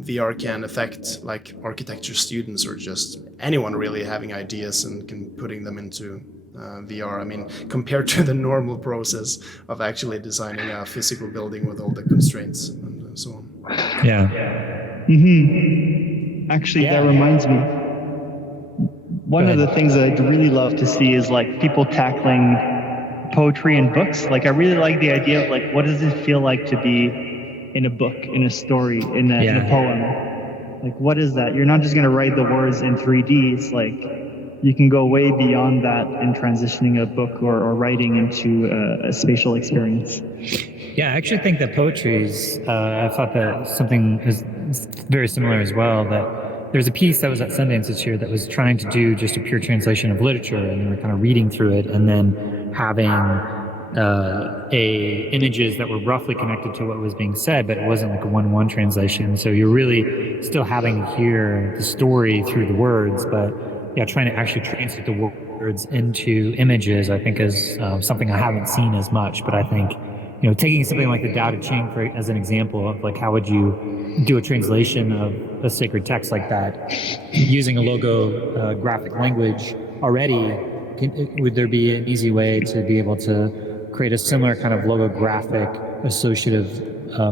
VR can affect like architecture students or just anyone really having ideas and putting them into VR. I mean, compared to the normal process of actually designing a physical building with all the constraints and so on. Yeah. Actually, that reminds me. One of the things that I'd really love to see is like people tackling poetry in books. Like I really like the idea of like, what does it feel like to be in a book, in a story, in a poem? Like, what is that? You're not just going to write the words in 3D. It's like you can go way beyond that in transitioning a book or writing into a spatial experience. Yeah, I actually think that poetry is, I thought that something is very similar as well, that there's a piece that was at Sundance this year that was trying to do just a pure translation of literature, and they were kind of reading through it and then having images that were roughly connected to what was being said, but it wasn't like a one-to-one translation. So you're really still having to hear the story through the words, but yeah, trying to actually translate the words into images, I think is something I haven't seen as much, but I think, you know, taking something like the Tao Te Ching as an example of like, how would you do a translation of a sacred text like that using a logo graphic language already? Would there be an easy way to be able to create a similar kind of logographic associative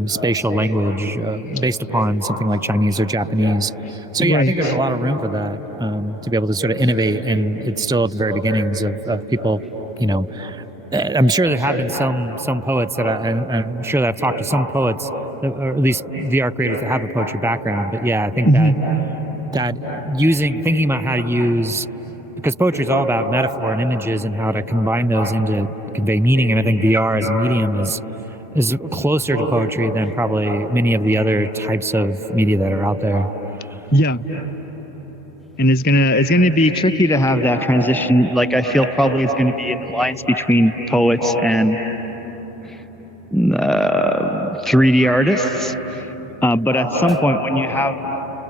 spatial language based upon something like Chinese or Japanese? So yeah, I think there's a lot of room for that to be able to sort of innovate, and it's still at the very beginnings of people, you know. I'm sure there have been some poets that I'm sure that I've talked to some poets, or at least VR creators that have a poetry background. But yeah, I think that thinking about how to use, because poetry is all about metaphor and images and how to combine those into convey meaning. And I think VR as a medium is closer to poetry than probably many of the other types of media that are out there. Yeah. And it's gonna be tricky to have that transition. Like I feel probably it's gonna be an alliance between poets and 3D artists. But at some point, when you have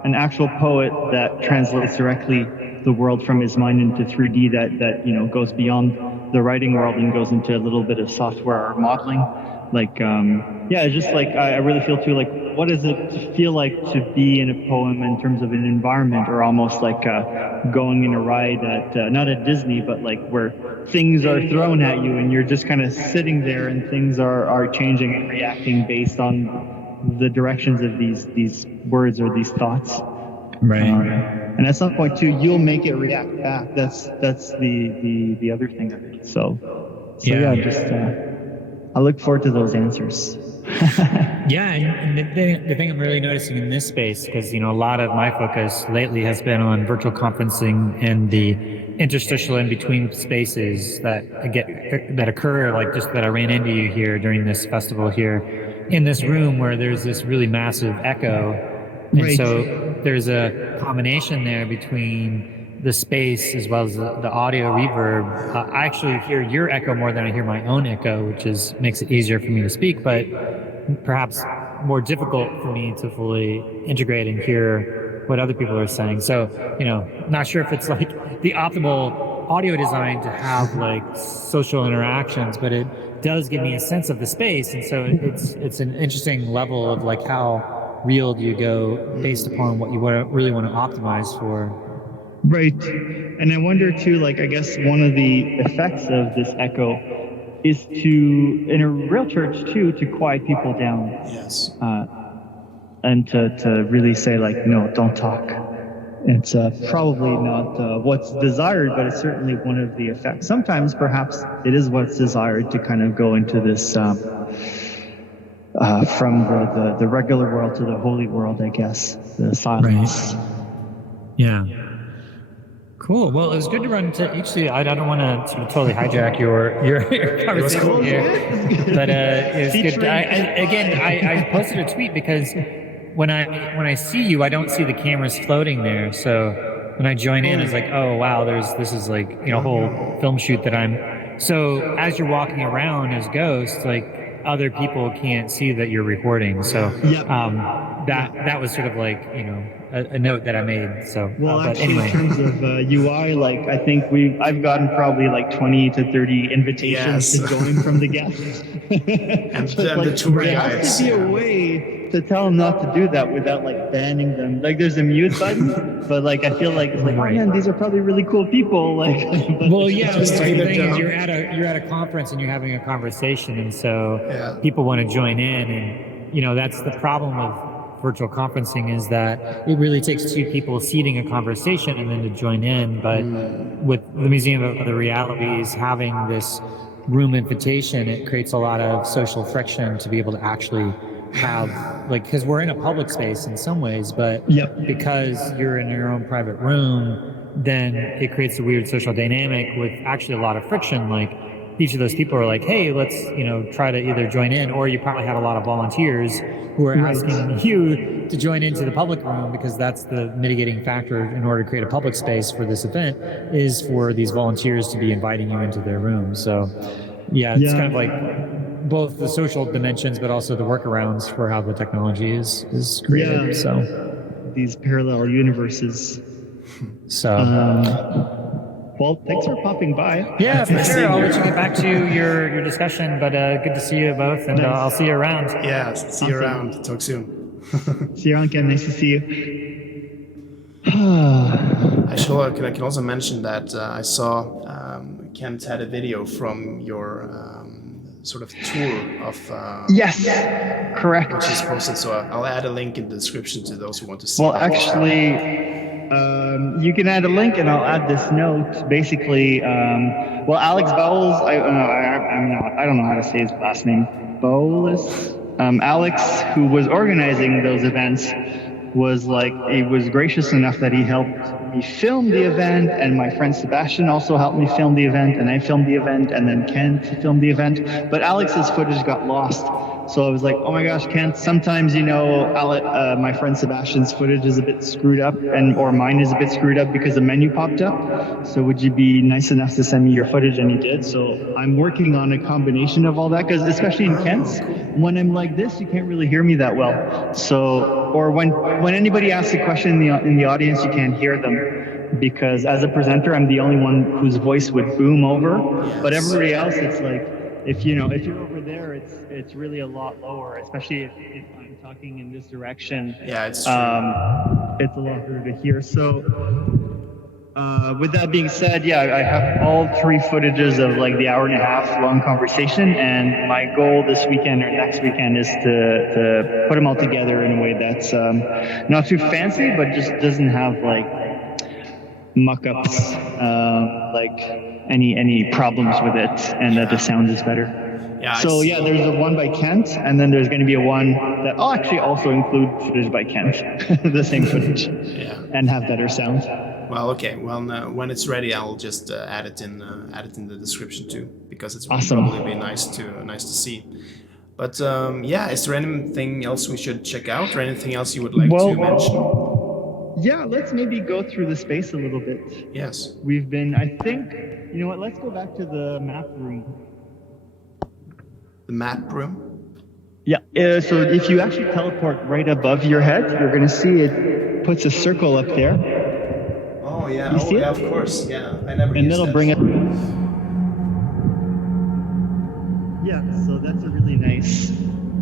an actual poet that translates directly the world from his mind into 3D, that you know goes beyond the writing world and goes into a little bit of software or modeling, like it's just like I really feel too like, what does it feel like to be in a poem in terms of an environment, or almost like going in a ride at not at Disney, but like where things are thrown at you and you're just kind of sitting there and things are changing and reacting based on the directions of these words or these thoughts. Right. And at some point too, you'll make it react back. That's the other thing of it. So just I look forward to those answers. Yeah, and the thing I'm really noticing in this space, because, you know, a lot of my focus lately has been on virtual conferencing and the interstitial in between spaces that occur, like just that I ran into you here during this festival here in this room where there's this really massive echo. And so there's a combination there between the space as well as the audio reverb. I actually hear your echo more than I hear my own echo, which makes it easier for me to speak, but perhaps more difficult for me to fully integrate and hear what other people are saying. So, you know, not sure if it's like the optimal audio design to have like social interactions, but it does give me a sense of the space. And so it's an interesting level of like how real do you go based upon what you really want to optimize for. Right. And I wonder too, like, I guess one of the effects of this echo is to, in a real church too, to quiet people down. Yes. And to really say like, no, don't talk. It's probably not what's desired, but it's certainly one of the effects. Sometimes perhaps it is what's desired to kind of go into this from the regular world to the holy world, I guess, the silence. Right. Yeah. Cool. Well, it was good to run into each. I don't want to sort of totally hijack your conversation here, but it was good. I posted a tweet because when I see you, I don't see the cameras floating there. So when I join in, it's like, oh wow, this is like, you know, a whole film shoot that I'm. So as you're walking around as ghosts, like other people can't see that you're recording. So that was sort of like, you know, a note that I made. So well, actually, anyway. in terms of UI, like I think I've gotten probably like 20 to 30 invitations to join from the guests. And so like, the tour there guides. has to be a way to tell them not to do that without like banning them. Like there's a mute button, but like I feel like it's like, oh man, these are probably really cool people. Like, well, yeah. The thing is, you're at a conference and you're having a conversation, and so people want to join in, and you know that's the problem of virtual conferencing is that it really takes two people seeding a conversation and then to join in. But with the Museum of the Realities having this room invitation, it creates a lot of social friction to be able to actually have, like, because we're in a public space in some ways, but because you're in your own private room, then it creates a weird social dynamic with actually a lot of friction. Like, each of those people are like, hey, let's, try to either join in, or you probably have a lot of volunteers who are asking you to join into the public room, because that's the mitigating factor in order to create a public space for this event, is for these volunteers to be inviting you into their room. So it's kind of like both the social dimensions, but also the workarounds for how the technology is created. So these parallel universes. So well, thanks for popping by. Yeah, for sure. I'll let you get back to your discussion, but good to see you both, and I'll see you around. Yeah, see you around. Talk soon. See you around, Ken. Nice to see you. I can also mention that I saw Kent had a video from your sort of tour of... yes, correct. Which is posted, so I'll add a link in the description to those who want to see. Well, actually... you can add a link, and I'll add this note. Basically, Alex Bowles, I don't know how to say his last name. Bowles. Alex, who was organizing those events, was gracious enough that he helped me film the event, and my friend Sebastian also helped me film the event, and I filmed the event, and then Kent filmed the event. But Alex's footage got lost. So I was like, oh my gosh, Kent, sometimes, my friend Sebastian's footage is a bit screwed up, or mine is a bit screwed up because the menu popped up. So would you be nice enough to send me your footage? And he did. So I'm working on a combination of all that, because especially in Kent's, when I'm like this, you can't really hear me that well. So, or when anybody asks a question in the audience, you can't hear them, because as a presenter, I'm the only one whose voice would boom over. But everybody else, it's like, if you're over there, it's really a lot lower, especially if I'm talking in this direction. Yeah, it's true. It's a lot harder to hear. So, with that being said, I have all three footages of like the hour and a half long conversation, and my goal this weekend or next weekend is to put them all together in a way that's not too fancy, but just doesn't have like muck-ups, like any problems with it, and that the sound is better. Yeah, so there's a one by Kent, and then there's going to be a one that I'll actually also include footage by Kent, the same footage, and have better sound. Well, okay. Well, when it's ready, I'll just add it in the description too, because it's awesome. Probably be nice to see. But is there anything else we should check out, or anything else you would like to mention? Yeah, let's maybe go through the space a little bit. Yes. We've been, I think, you know what, let's go back to the map room. The map room? Yeah, so if you actually teleport right above your head, you're going to see it puts a circle up there. Oh, yeah. You see it? Of course. Yeah, I never and used that'll that. bring it. Yeah, so that's a really nice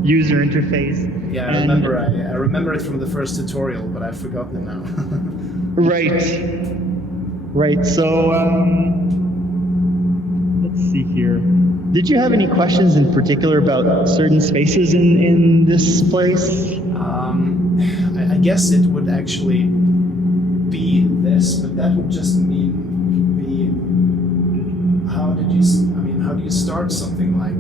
user interface. Yeah, I remember it from the first tutorial, but I've forgotten it now. Right. So let's see here. Did you have any questions in particular about certain spaces in this place? I guess it would actually be this, but that would just mean how do you start something like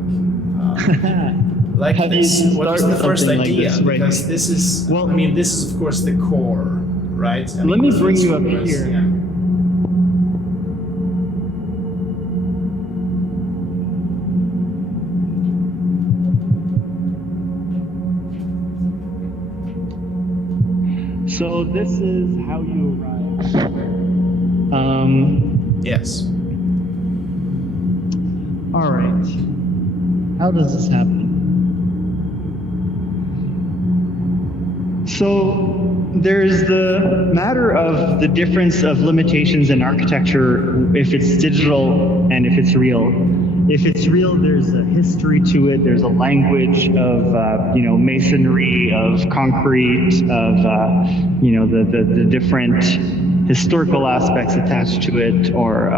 this? What is the first idea? Like this, right? Because this is, this is of course the core, right? Let me bring you up here. Yeah. So this is how you arrive. Yes. All right. How does this happen? So there's the matter of the difference of limitations in architecture, if it's digital and if it's real. If it's real, there's a history to it. There's a language of, masonry, of concrete, of, the different historical aspects attached to it, or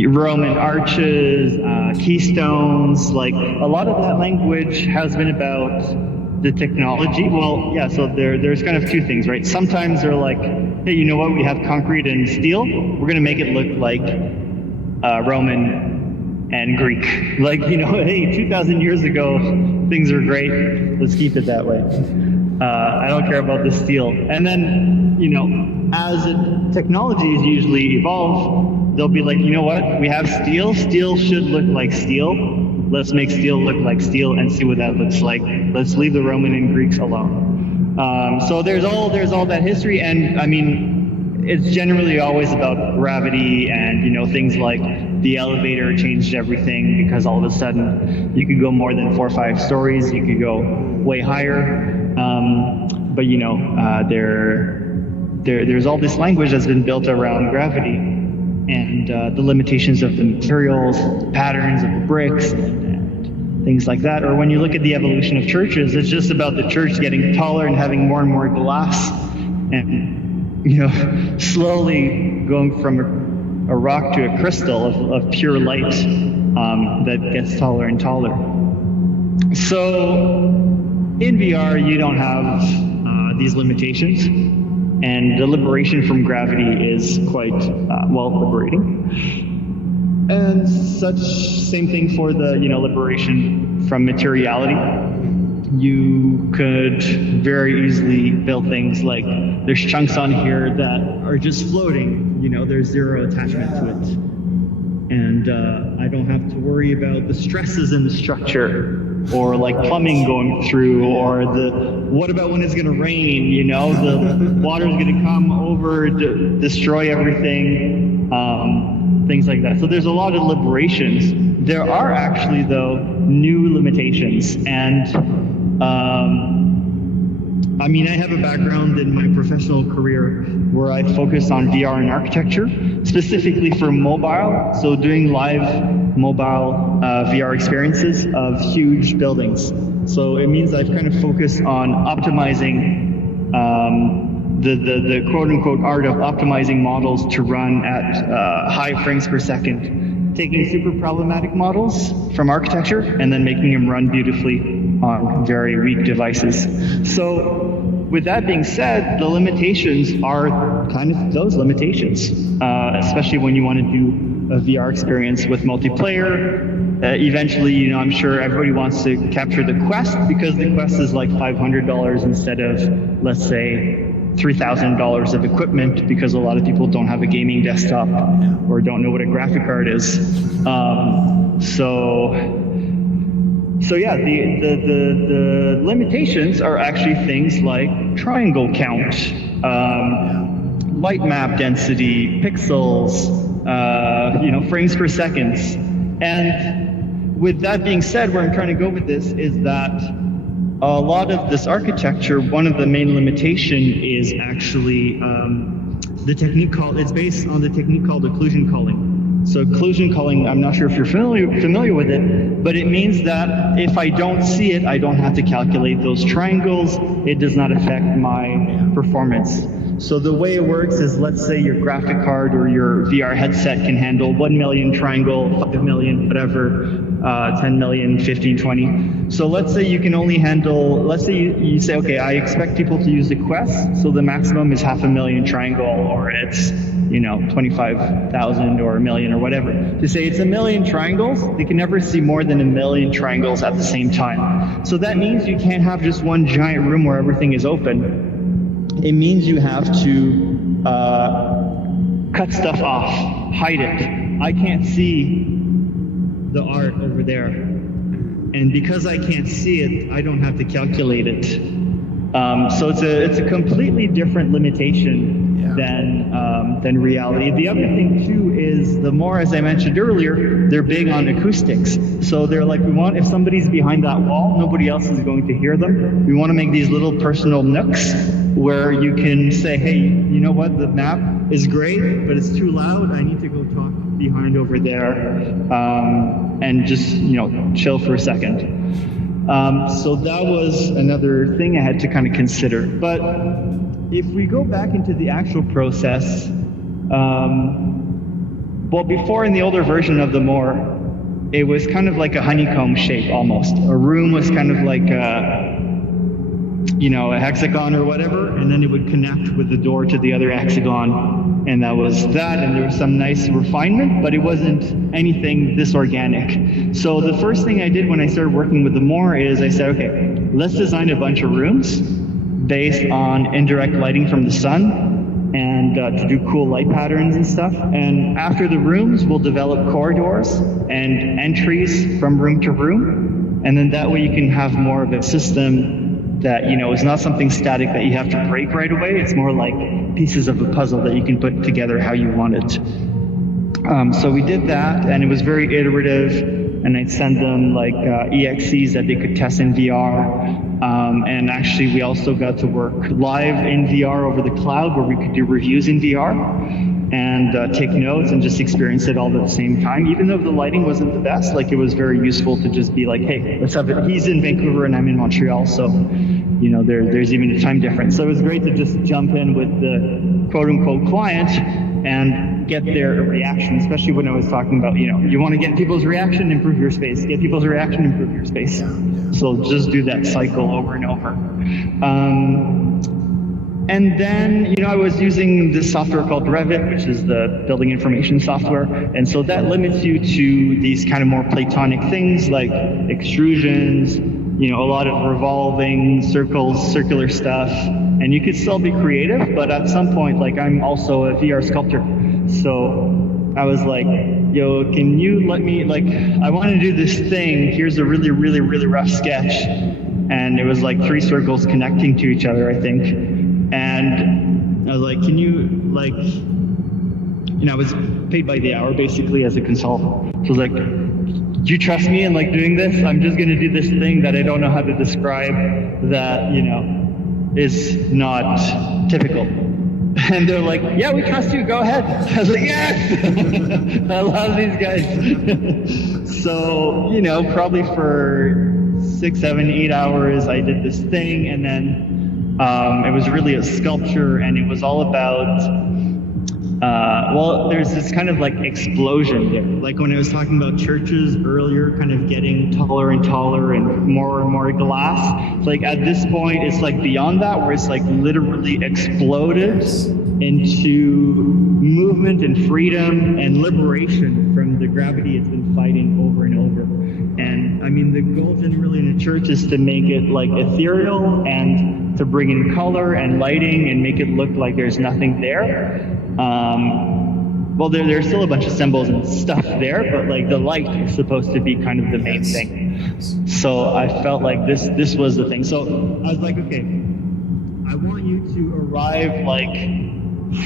Roman arches, keystones. Like a lot of that language has been about the technology. Well, yeah, so there's kind of two things, right? Sometimes they're like, hey, you know what? We have concrete and steel. We're going to make it look like Roman and Greek. Like, you know, hey, 2,000 years ago, things are great. Let's keep it that way. I don't care about the steel. And then, you know, as technologies usually evolve, they'll be like, you know what? We have steel. Steel should look like steel. Let's make steel look like steel and see what that looks like. Let's leave the Roman and Greeks alone. So there's all that history, and I mean, it's generally always about gravity and, you know, things like the elevator changed everything because all of a sudden you could go more than 4 or 5 stories, you could go way higher. But you know, there's all this language that's been built around gravity and the limitations of the materials, the patterns of the bricks, and things like that. Or when you look at the evolution of churches, it's just about the church getting taller and having more and more glass, and, you know, slowly going from a rock to a crystal of pure light that gets taller and taller. So in VR, you don't have these limitations, and the liberation from gravity is quite liberating. And such, same thing for the, you know, liberation from materiality. You could very easily build things like there's chunks on here that are just floating, you know, there's zero attachment to it. And I don't have to worry about the stresses in the structure, or like plumbing going through, or what about when it's going to rain, you know, the water's going to come over, destroy everything, things like that. So there's a lot of liberations. There are actually, though, new limitations. And I mean, I have a background in my professional career where I focus on VR and architecture, specifically for mobile, so doing live mobile VR experiences of huge buildings. So it means I've kind of focused on optimizing the quote-unquote art of optimizing models to run at high frames per second, taking super problematic models from architecture and then making them run beautifully on very weak devices. So with that being said, the limitations are kind of those limitations, especially when you want to do a VR experience with multiplayer. Eventually, you know, I'm sure everybody wants to capture the Quest, because the Quest is like $500 instead of, let's say, $3,000 of equipment, because a lot of people don't have a gaming desktop or don't know what a graphic card is. So yeah, the limitations are actually things like triangle count, light map density, pixels, you know, frames per second. And with that being said, where I'm trying to go with this is that a lot of this architecture, one of the main limitation is actually the technique it's based on the technique called occlusion culling. So occlusion culling, I'm not sure if you're familiar with it, but it means that if I don't see it, I don't have to calculate those triangles. It does not affect my performance. So the way it works is, let's say your graphic card or your VR headset can handle 1 million triangle, 5 million, whatever, 10 million, 15, 20. So let's say you can only handle, let's say you say, okay, I expect people to use the Quest, so the maximum is 500,000 triangle, or it's, you know, 25,000 or 1 million or whatever. To say it's 1 million triangles, they can never see more than 1 million triangles at the same time. So that means you can't have just one giant room where everything is open. It means you have to cut stuff off, hide it. I can't see the art over there. And because I can't see it, I don't have to calculate it. So it's a completely different limitation than reality. The other thing too is, the more, as I mentioned earlier, they're big on acoustics. So they're like, if somebody's behind that wall, nobody else is going to hear them. We want to make these little personal nooks where you can say, hey, you know what, the map is great, but it's too loud. I need to go talk behind over there and just, you know, chill for a second. So that was another thing I had to kind of consider. But if we go back into the actual process, well, before in the older version of the Moor, it was kind of like a honeycomb shape almost. A room was kind of like a hexagon or whatever, and then it would connect with the door to the other hexagon, and that was that. And there was some nice refinement, but it wasn't anything this organic. So the first thing I did when I started working with the Moor is I said, okay, let's design a bunch of rooms based on indirect lighting from the sun, and to do cool light patterns and stuff. And after the rooms, we'll develop corridors and entries from room to room, and then that way you can have more of a system that, is not something static that you have to break right away. It's more like pieces of a puzzle that you can put together how you want it. So we did that, and it was very iterative, and I'd send them like EXEs that they could test in VR. And actually, we also got to work live in VR over the cloud, where we could do reviews in VR and take notes and just experience it all at the same time. Even though the lighting wasn't the best, like, it was very useful to just be like, hey, let's have it. He's in Vancouver and I'm in Montreal, so there's even a time difference. So it was great to just jump in with the quote unquote client and get their reaction, especially when I was talking about, you want to get people's reaction, improve your space, get people's reaction, improve your space. So just do that cycle over and over. And then, I was using this software called Revit, which is the building information software. And so that limits you to these kind of more platonic things like extrusions, a lot of revolving circles, circular stuff. And you could still be creative, but at some point, like, I'm also a VR sculptor. So I was like, yo, can you let me, I want to do this thing. Here's a really, really, really rough sketch. And it was like 3 circles connecting to each other, I think. And I was like, can you, I was paid by the hour basically as a consultant. So I was like, do you trust me in doing this? I'm just going to do this thing that I don't know how to describe that, is not typical. And they're like, yeah, we trust you, go ahead. I was like, yes! I love these guys. So, probably for 6, 7, 8 hours, I did this thing, and then it was really a sculpture, and it was all about, there's this kind of explosion there. Like when I was talking about churches earlier, kind of getting taller and taller and more glass. It's at this point, it's beyond that, where it's literally exploded into movement and freedom and liberation from the gravity it's been fighting over and over. And I mean, the goal generally in a church is to make it ethereal and to bring in color and lighting and make it look like there's nothing there. There's still a bunch of symbols and stuff there, but the light is supposed to be kind of the main thing. So I felt like this was the thing. So I was like, okay, I want you to arrive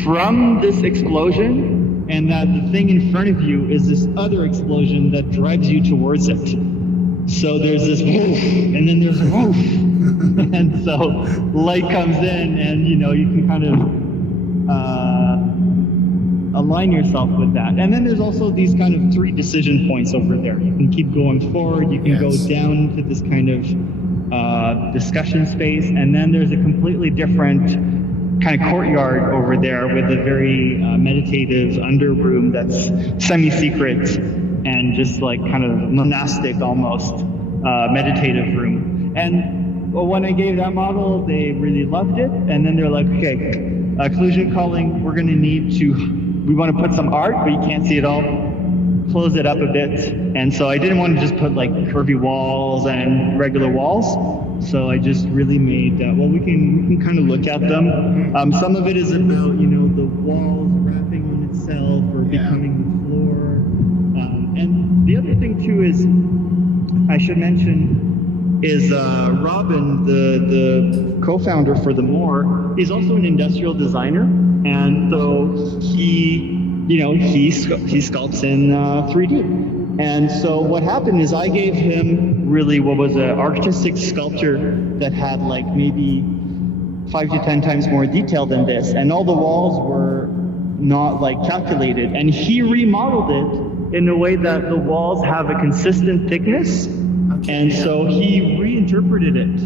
from this explosion, and that the thing in front of you is this other explosion that drives you towards it. So there's this woof, and then there's woof. And so light comes in, and you can kind of align yourself with that. And then there's also these kind of 3 decision points over there. You can keep going forward, you can go down to this kind of discussion space, and then there's a completely different kind of courtyard over there with a very meditative under room that's semi-secret and just kind of monastic almost meditative room. And when I gave that model, they really loved it. And then they're like, okay, occlusion culling, we're going to need to, we want to put some art, but you can't see it all. Close it up a bit. And so I didn't want to just put curvy walls and regular walls. So I just really made we can kind of look at them. Some of it is about, the walls wrapping on itself or becoming the floor. And the other thing too is, I should mention, is Robin, the co-founder for the Moor, is also an industrial designer. And so he sculpts in 3D. And so what happened is I gave him really what was an artistic sculpture that had maybe 5 to 10 times more detail than this. And all the walls were not calculated. And he remodeled it in a way that the walls have a consistent thickness. And so he reinterpreted it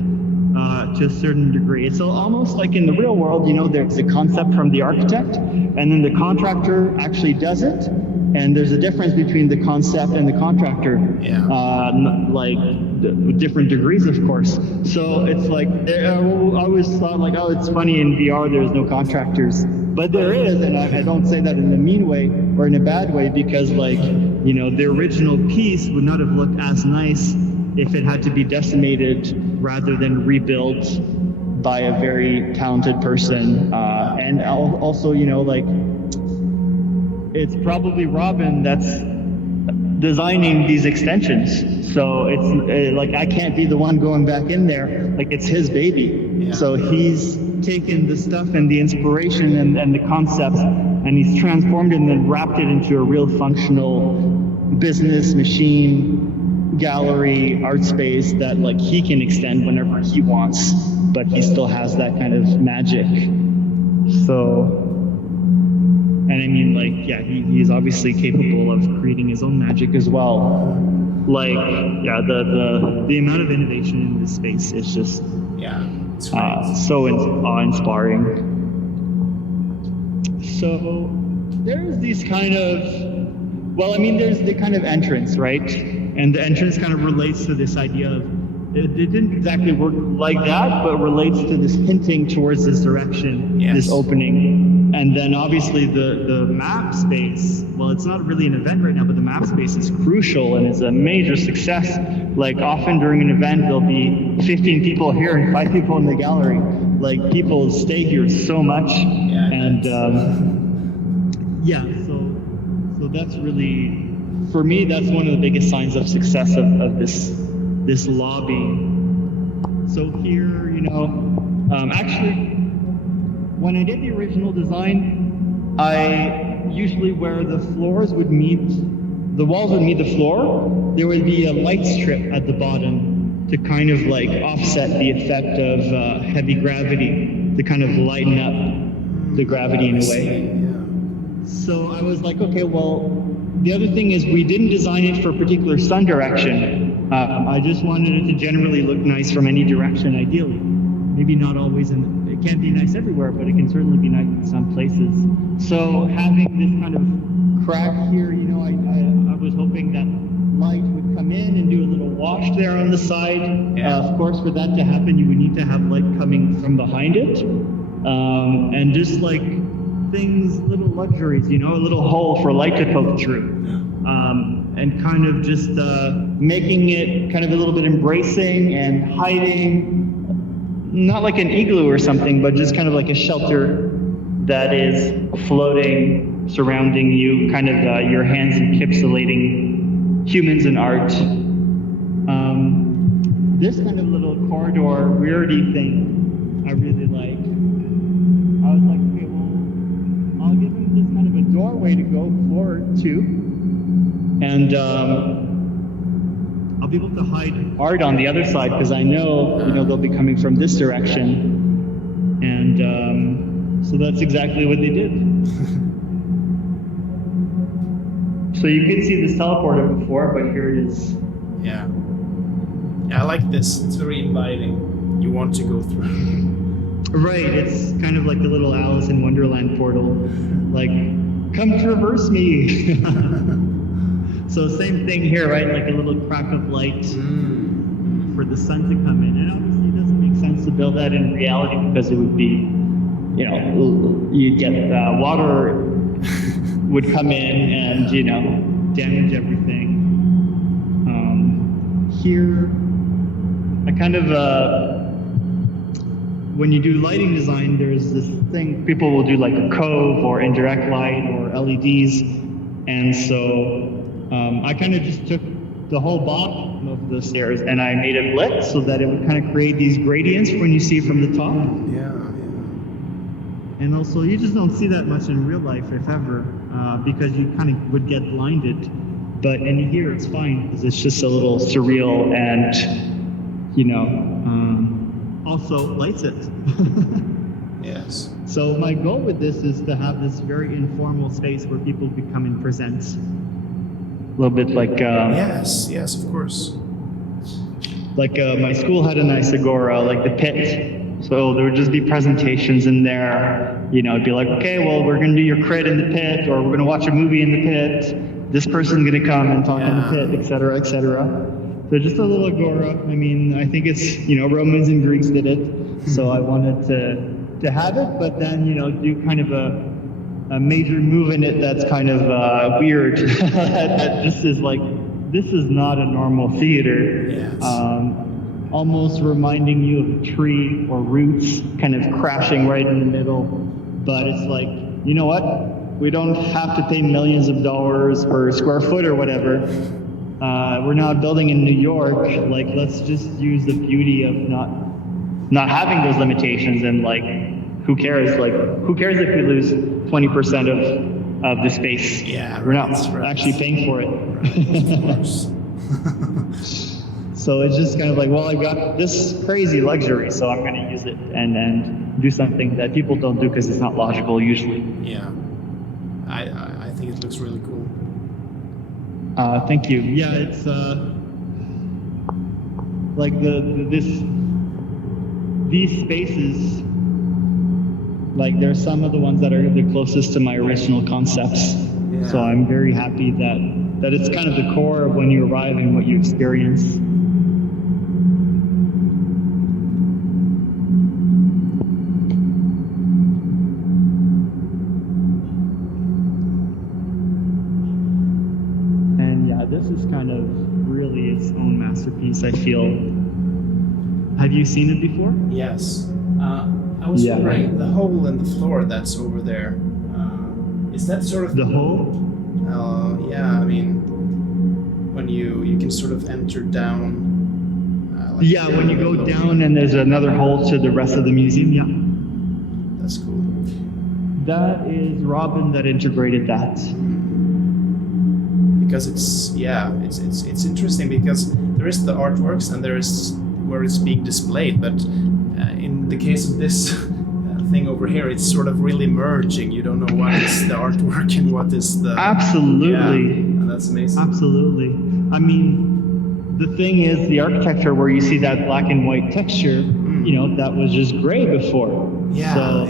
to a certain degree. It's almost like in the real world, there's a concept from the architect, and then the contractor actually does it. And there's a difference between the concept and the contractor, like different degrees, of course. So it's like, I always thought like, oh, it's funny in VR there's no contractors, but there is, and I don't say that in a mean way or in a bad way, because like, you know, the original piece would not have looked as nice if it had to be decimated rather than rebuilt by a very talented person. And also, you know, like, it's probably Robin that's designing these extensions. So it's like, I can't be the one going back in there. Like, it's his baby. Yeah. So he's taken the stuff and the inspiration and the concepts, and he's transformed it and then wrapped it into a real functional business, machine, gallery, art space that like he can extend whenever he wants, but he still has that kind of magic. So, and I mean, like, yeah, he's obviously capable of creating his own magic as well. Like, yeah, the amount of innovation in this space is just so awe-inspiring. So there's these kind of, well, I mean, there's the kind of entrance, right? And the entrance kind of relates to this idea of, it didn't exactly work like that, but relates to this hinting towards this direction, this opening. And then obviously the map space, well, it's not really an event right now, but the map space is crucial and is a major success. Like, often during an event, there'll be 15 people here and 5 people in the gallery. Like, people stay here so much. And so that's really, for me, that's one of the biggest signs of success of this lobby. So here, you know, actually, when I did the original design, I usually where the walls would meet the floor, there would be a light strip at the bottom to kind of like offset the effect of heavy gravity, to kind of lighten up the gravity in a way. So I was like, okay, well, the other thing is we didn't design it for a particular sun direction. I just wanted it to generally look nice from any direction, ideally. Maybe not always, it can't be nice everywhere, but it can certainly be nice in some places. So having this kind of crack here, you know, I was hoping that light would come in and do a little wash there on the side. Of course, for that to happen, you would need to have light coming from behind it. And just like things, little luxuries, you know, a little hole for light to poke through. And kind of just making it kind of a little bit embracing and hiding, not like an igloo or something, but just kind of like a shelter that is floating, surrounding you, kind of your hands encapsulating humans and art. This kind of little corridor, weirdy thing, I really like. I was like, okay, well, I'll give him this kind of a doorway to go forward to, and I'll be able to hide art on the other side, because I know, you know, they'll be coming from this direction. And so that's exactly what they did. So you could see this teleporter before, but here it is. Yeah, I like this. It's very inviting. You want to go through. Right, it's kind of like the little Alice in Wonderland portal. Like, come traverse me. So same thing here, right? Like a little crack of light for the sun to come in. And obviously it doesn't make sense to build that in reality, because it would be, you know, you'd get water would come in and, you know, damage everything. Here, I kind of, when you do lighting design, there's this thing, people will do like a cove or indirect light or LEDs. And so I kind of just took the whole bottom of the stairs and I made it lit so that it would kind of create these gradients when you see from the top. Yeah. And also, you just don't see that much in real life, if ever, because you kind of would get blinded. But in here, it's fine, because it's just a little surreal and, you know, also lights it. Yes. So my goal with this is to have this very informal space where people could come and present. A little bit like... yes, of course. Like my school had a nice agora, like the pit. So there would just be presentations in there. It'd be like, okay, well, we're going to do your crit in the pit, or we're going to watch a movie in the pit. This person's going to come and talk in the pit, et cetera, et cetera. So just a little agora. I mean, I think it's, Romans and Greeks did it. So I wanted to have it, but then, do kind of a major move in it that's kind of weird. That just is like, this is not a normal theater. Yes. Almost reminding you of a tree or roots kind of crashing right in the middle. But it's like, you know what? We don't have to pay millions of dollars per square foot or whatever. We're now building in New York. Like, let's just use the beauty of not having those limitations, and like, who cares? Like, who cares if we lose 20% of the space? Yeah, we're not actually paying for it. Of course. So it's just kind of like, well, I got this crazy luxury, so I'm going to use it and do something that people don't do because it's not logical usually. Yeah, I think it looks really cool. Thank you. Yeah, it's like these spaces. Like, there are some of the ones that are the closest to my original concepts. Yeah. So I'm very happy that it's kind of the core of when you arrive and what you experience. And yeah, this is kind of really its own masterpiece, I feel. Have you seen it before? Yes. I was wondering, the hole in the floor that's over there, is that sort of... The hole? Yeah, I mean, when you can sort of enter down... when you go down and there's another hole to the rest of the museum, yeah. That's cool. That is Robin that integrated that. Because it's interesting, because there is the artworks and there is where it's being displayed, but in the case of this thing over here, it's sort of really merging. You don't know what is the artwork and what is the... Absolutely. Yeah, and that's amazing. Absolutely. I mean, the thing is, the architecture where you see that black and white texture, that was just gray before. Yeah, so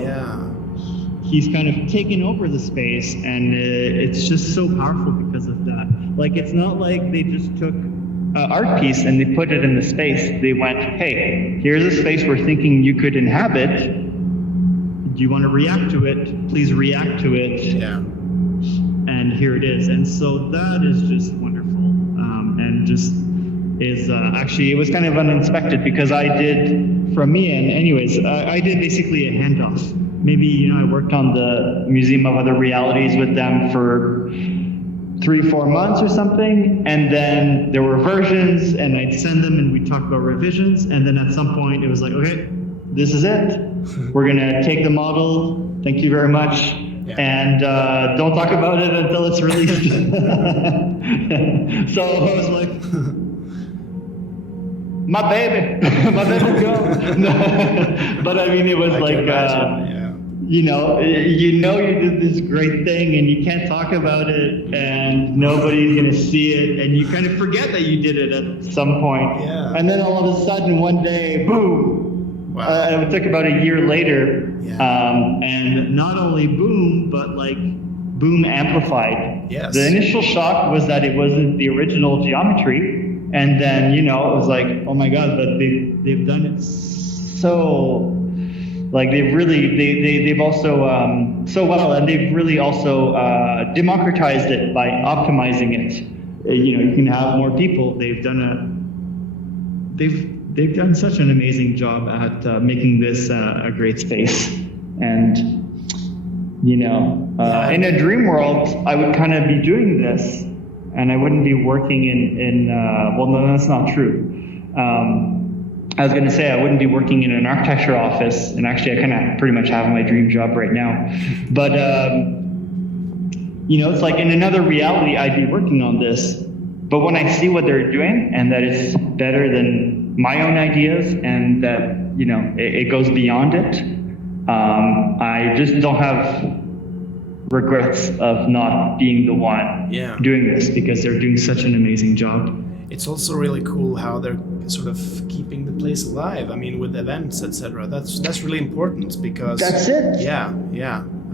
he's kind of taken over the space, and it's just so powerful because of that. Like, it's not like they just took art piece and they put it in the space. They went, hey, here's a space we're thinking you could inhabit. Do you want to react to it? Please react to it. Yeah. And here it is. And so that is just wonderful. And just is actually, it was kind of uninspected because I did, from me, and anyways, I did basically a handoff. Maybe, I worked on the Museum of Other Realities with them for 3-4 months or something, and then there were versions, and I'd send them and we'd talk about revisions, and then at some point it was like, okay, this is it. We're gonna take the model, thank you very much, and don't talk about it until it's released. So I was like, my baby go. But I mean, it was you did this great thing and you can't talk about it and nobody's going to see it, and you kind of forget that you did it at some point. Yeah. And then all of a sudden one day, boom. Wow. It took about a year later. Yeah. And not only boom, but like boom amplified. Yes. The initial shock was that it wasn't the original geometry. And then, it was like, oh my God, but they've done it so... Like they've also so well, and they've really also democratized it by optimizing it. You can have more people. They've done such an amazing job at making this a great space. And in a dream world, I would kind of be doing this, and I wouldn't be working in well, no, that's not true. I was going to say I wouldn't be working in an architecture office, and actually I kind of pretty much have my dream job right now. But, it's like in another reality I'd be working on this. But when I see what they're doing and that it's better than my own ideas and that, it goes beyond it, I just don't have regrets of not being the one doing this, because they're doing such an amazing job. it's also really cool how they're sort of keeping the place alive. I mean, with events, etc. That's really important because That's it. Yeah.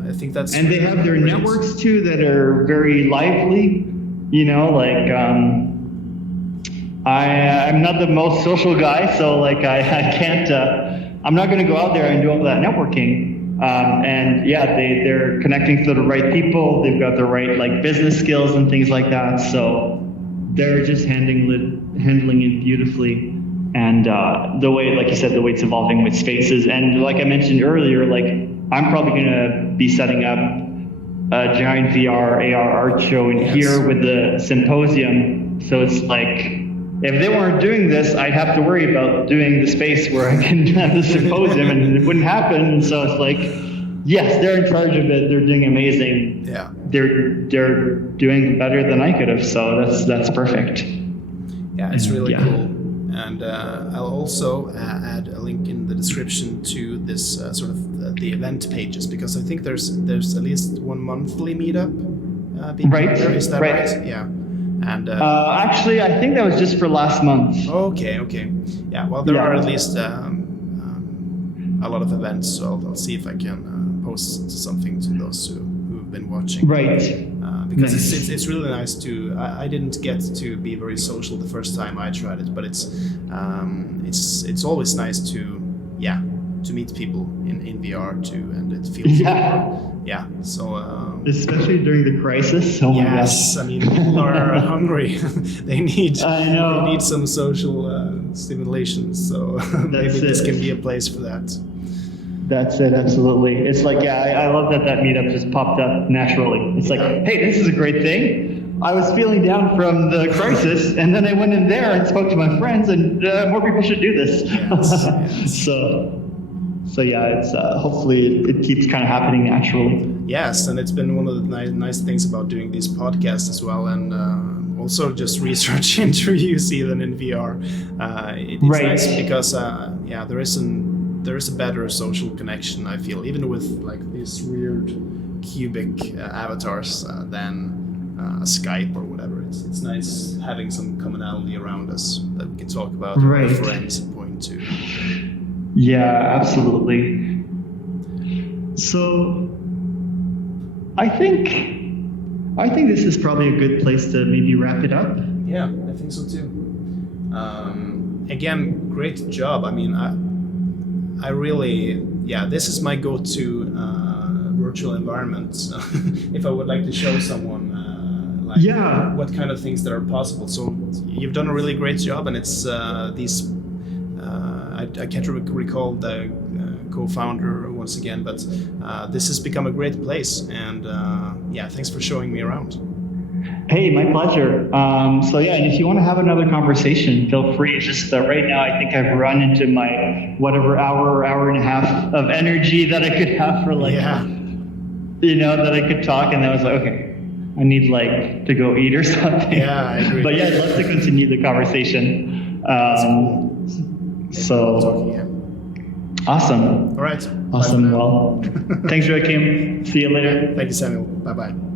I think that's. And they have their networks too that are very lively. You know, like I'm not the most social guy, so like I can't. I'm not going to go out there and do all that networking. And yeah, they're connecting to the right people. They've got the right like business skills and things like that. So they're just handling it beautifully. And the way, like you said, the way it's evolving with spaces. And like I mentioned earlier, like I'm probably going to be setting up a giant VR AR art show in here with the symposium. So it's like, if they weren't doing this, I'd have to worry about doing the space where I can have the symposium, and it wouldn't happen. So it's like, yes, they're in charge of it. They're doing amazing. Yeah. They're doing better than I could have. So that's perfect. Yeah, it's really cool. And I'll also add a link in the description to this sort of the event pages, because I think there's at least one monthly meetup. Right. There. Is that right? Yeah. And actually, I think that was just for last month. Okay. Yeah. Well, there are at least a lot of events, so I'll see if I can post something to those who've been watching. Right. Because it's really nice to. I didn't get to be very social the first time I tried it, but it's always nice to meet people in VR too, and it feels so especially during the crisis. Oh my gosh. I mean, people are hungry. They need some social stimulation, so maybe this can be a place for that. That's it, absolutely. It's like, I love that meetup just popped up naturally. It's like, hey, this is a great thing. I was feeling down from the crisis, and then I went in there and spoke to my friends, and more people should do this. Yes. So yeah, it's hopefully it keeps kind of happening naturally. Yes, and it's been one of the nice things about doing these podcasts as well, and also just research interviews even in VR. It's nice because there is a better social connection, I feel, even with like these weird cubic avatars than Skype or whatever. It's nice having some commonality around us that we can talk about, reference and point to. Yeah, absolutely. So I think this is probably a good place to maybe wrap it up. Yeah, I think so too. Again, great job. I mean, I really, this is my go-to virtual environment. So if I would like to show someone what kind of things that are possible. So you've done a really great job, and it's these. I can't recall the co-founder once again, but this has become a great place. And thanks for showing me around. Hey, my pleasure. And if you want to have another conversation, feel free. It's just right now, I think I've run into my hour and a half of energy that I could have for that I could talk. And I was like, okay, I need to go eat or something. Yeah, I agree. But I'd love to continue the conversation. Awesome. All right. Awesome. Well, thanks, Joachim. See you later. Thank you, Samuel. Bye-bye.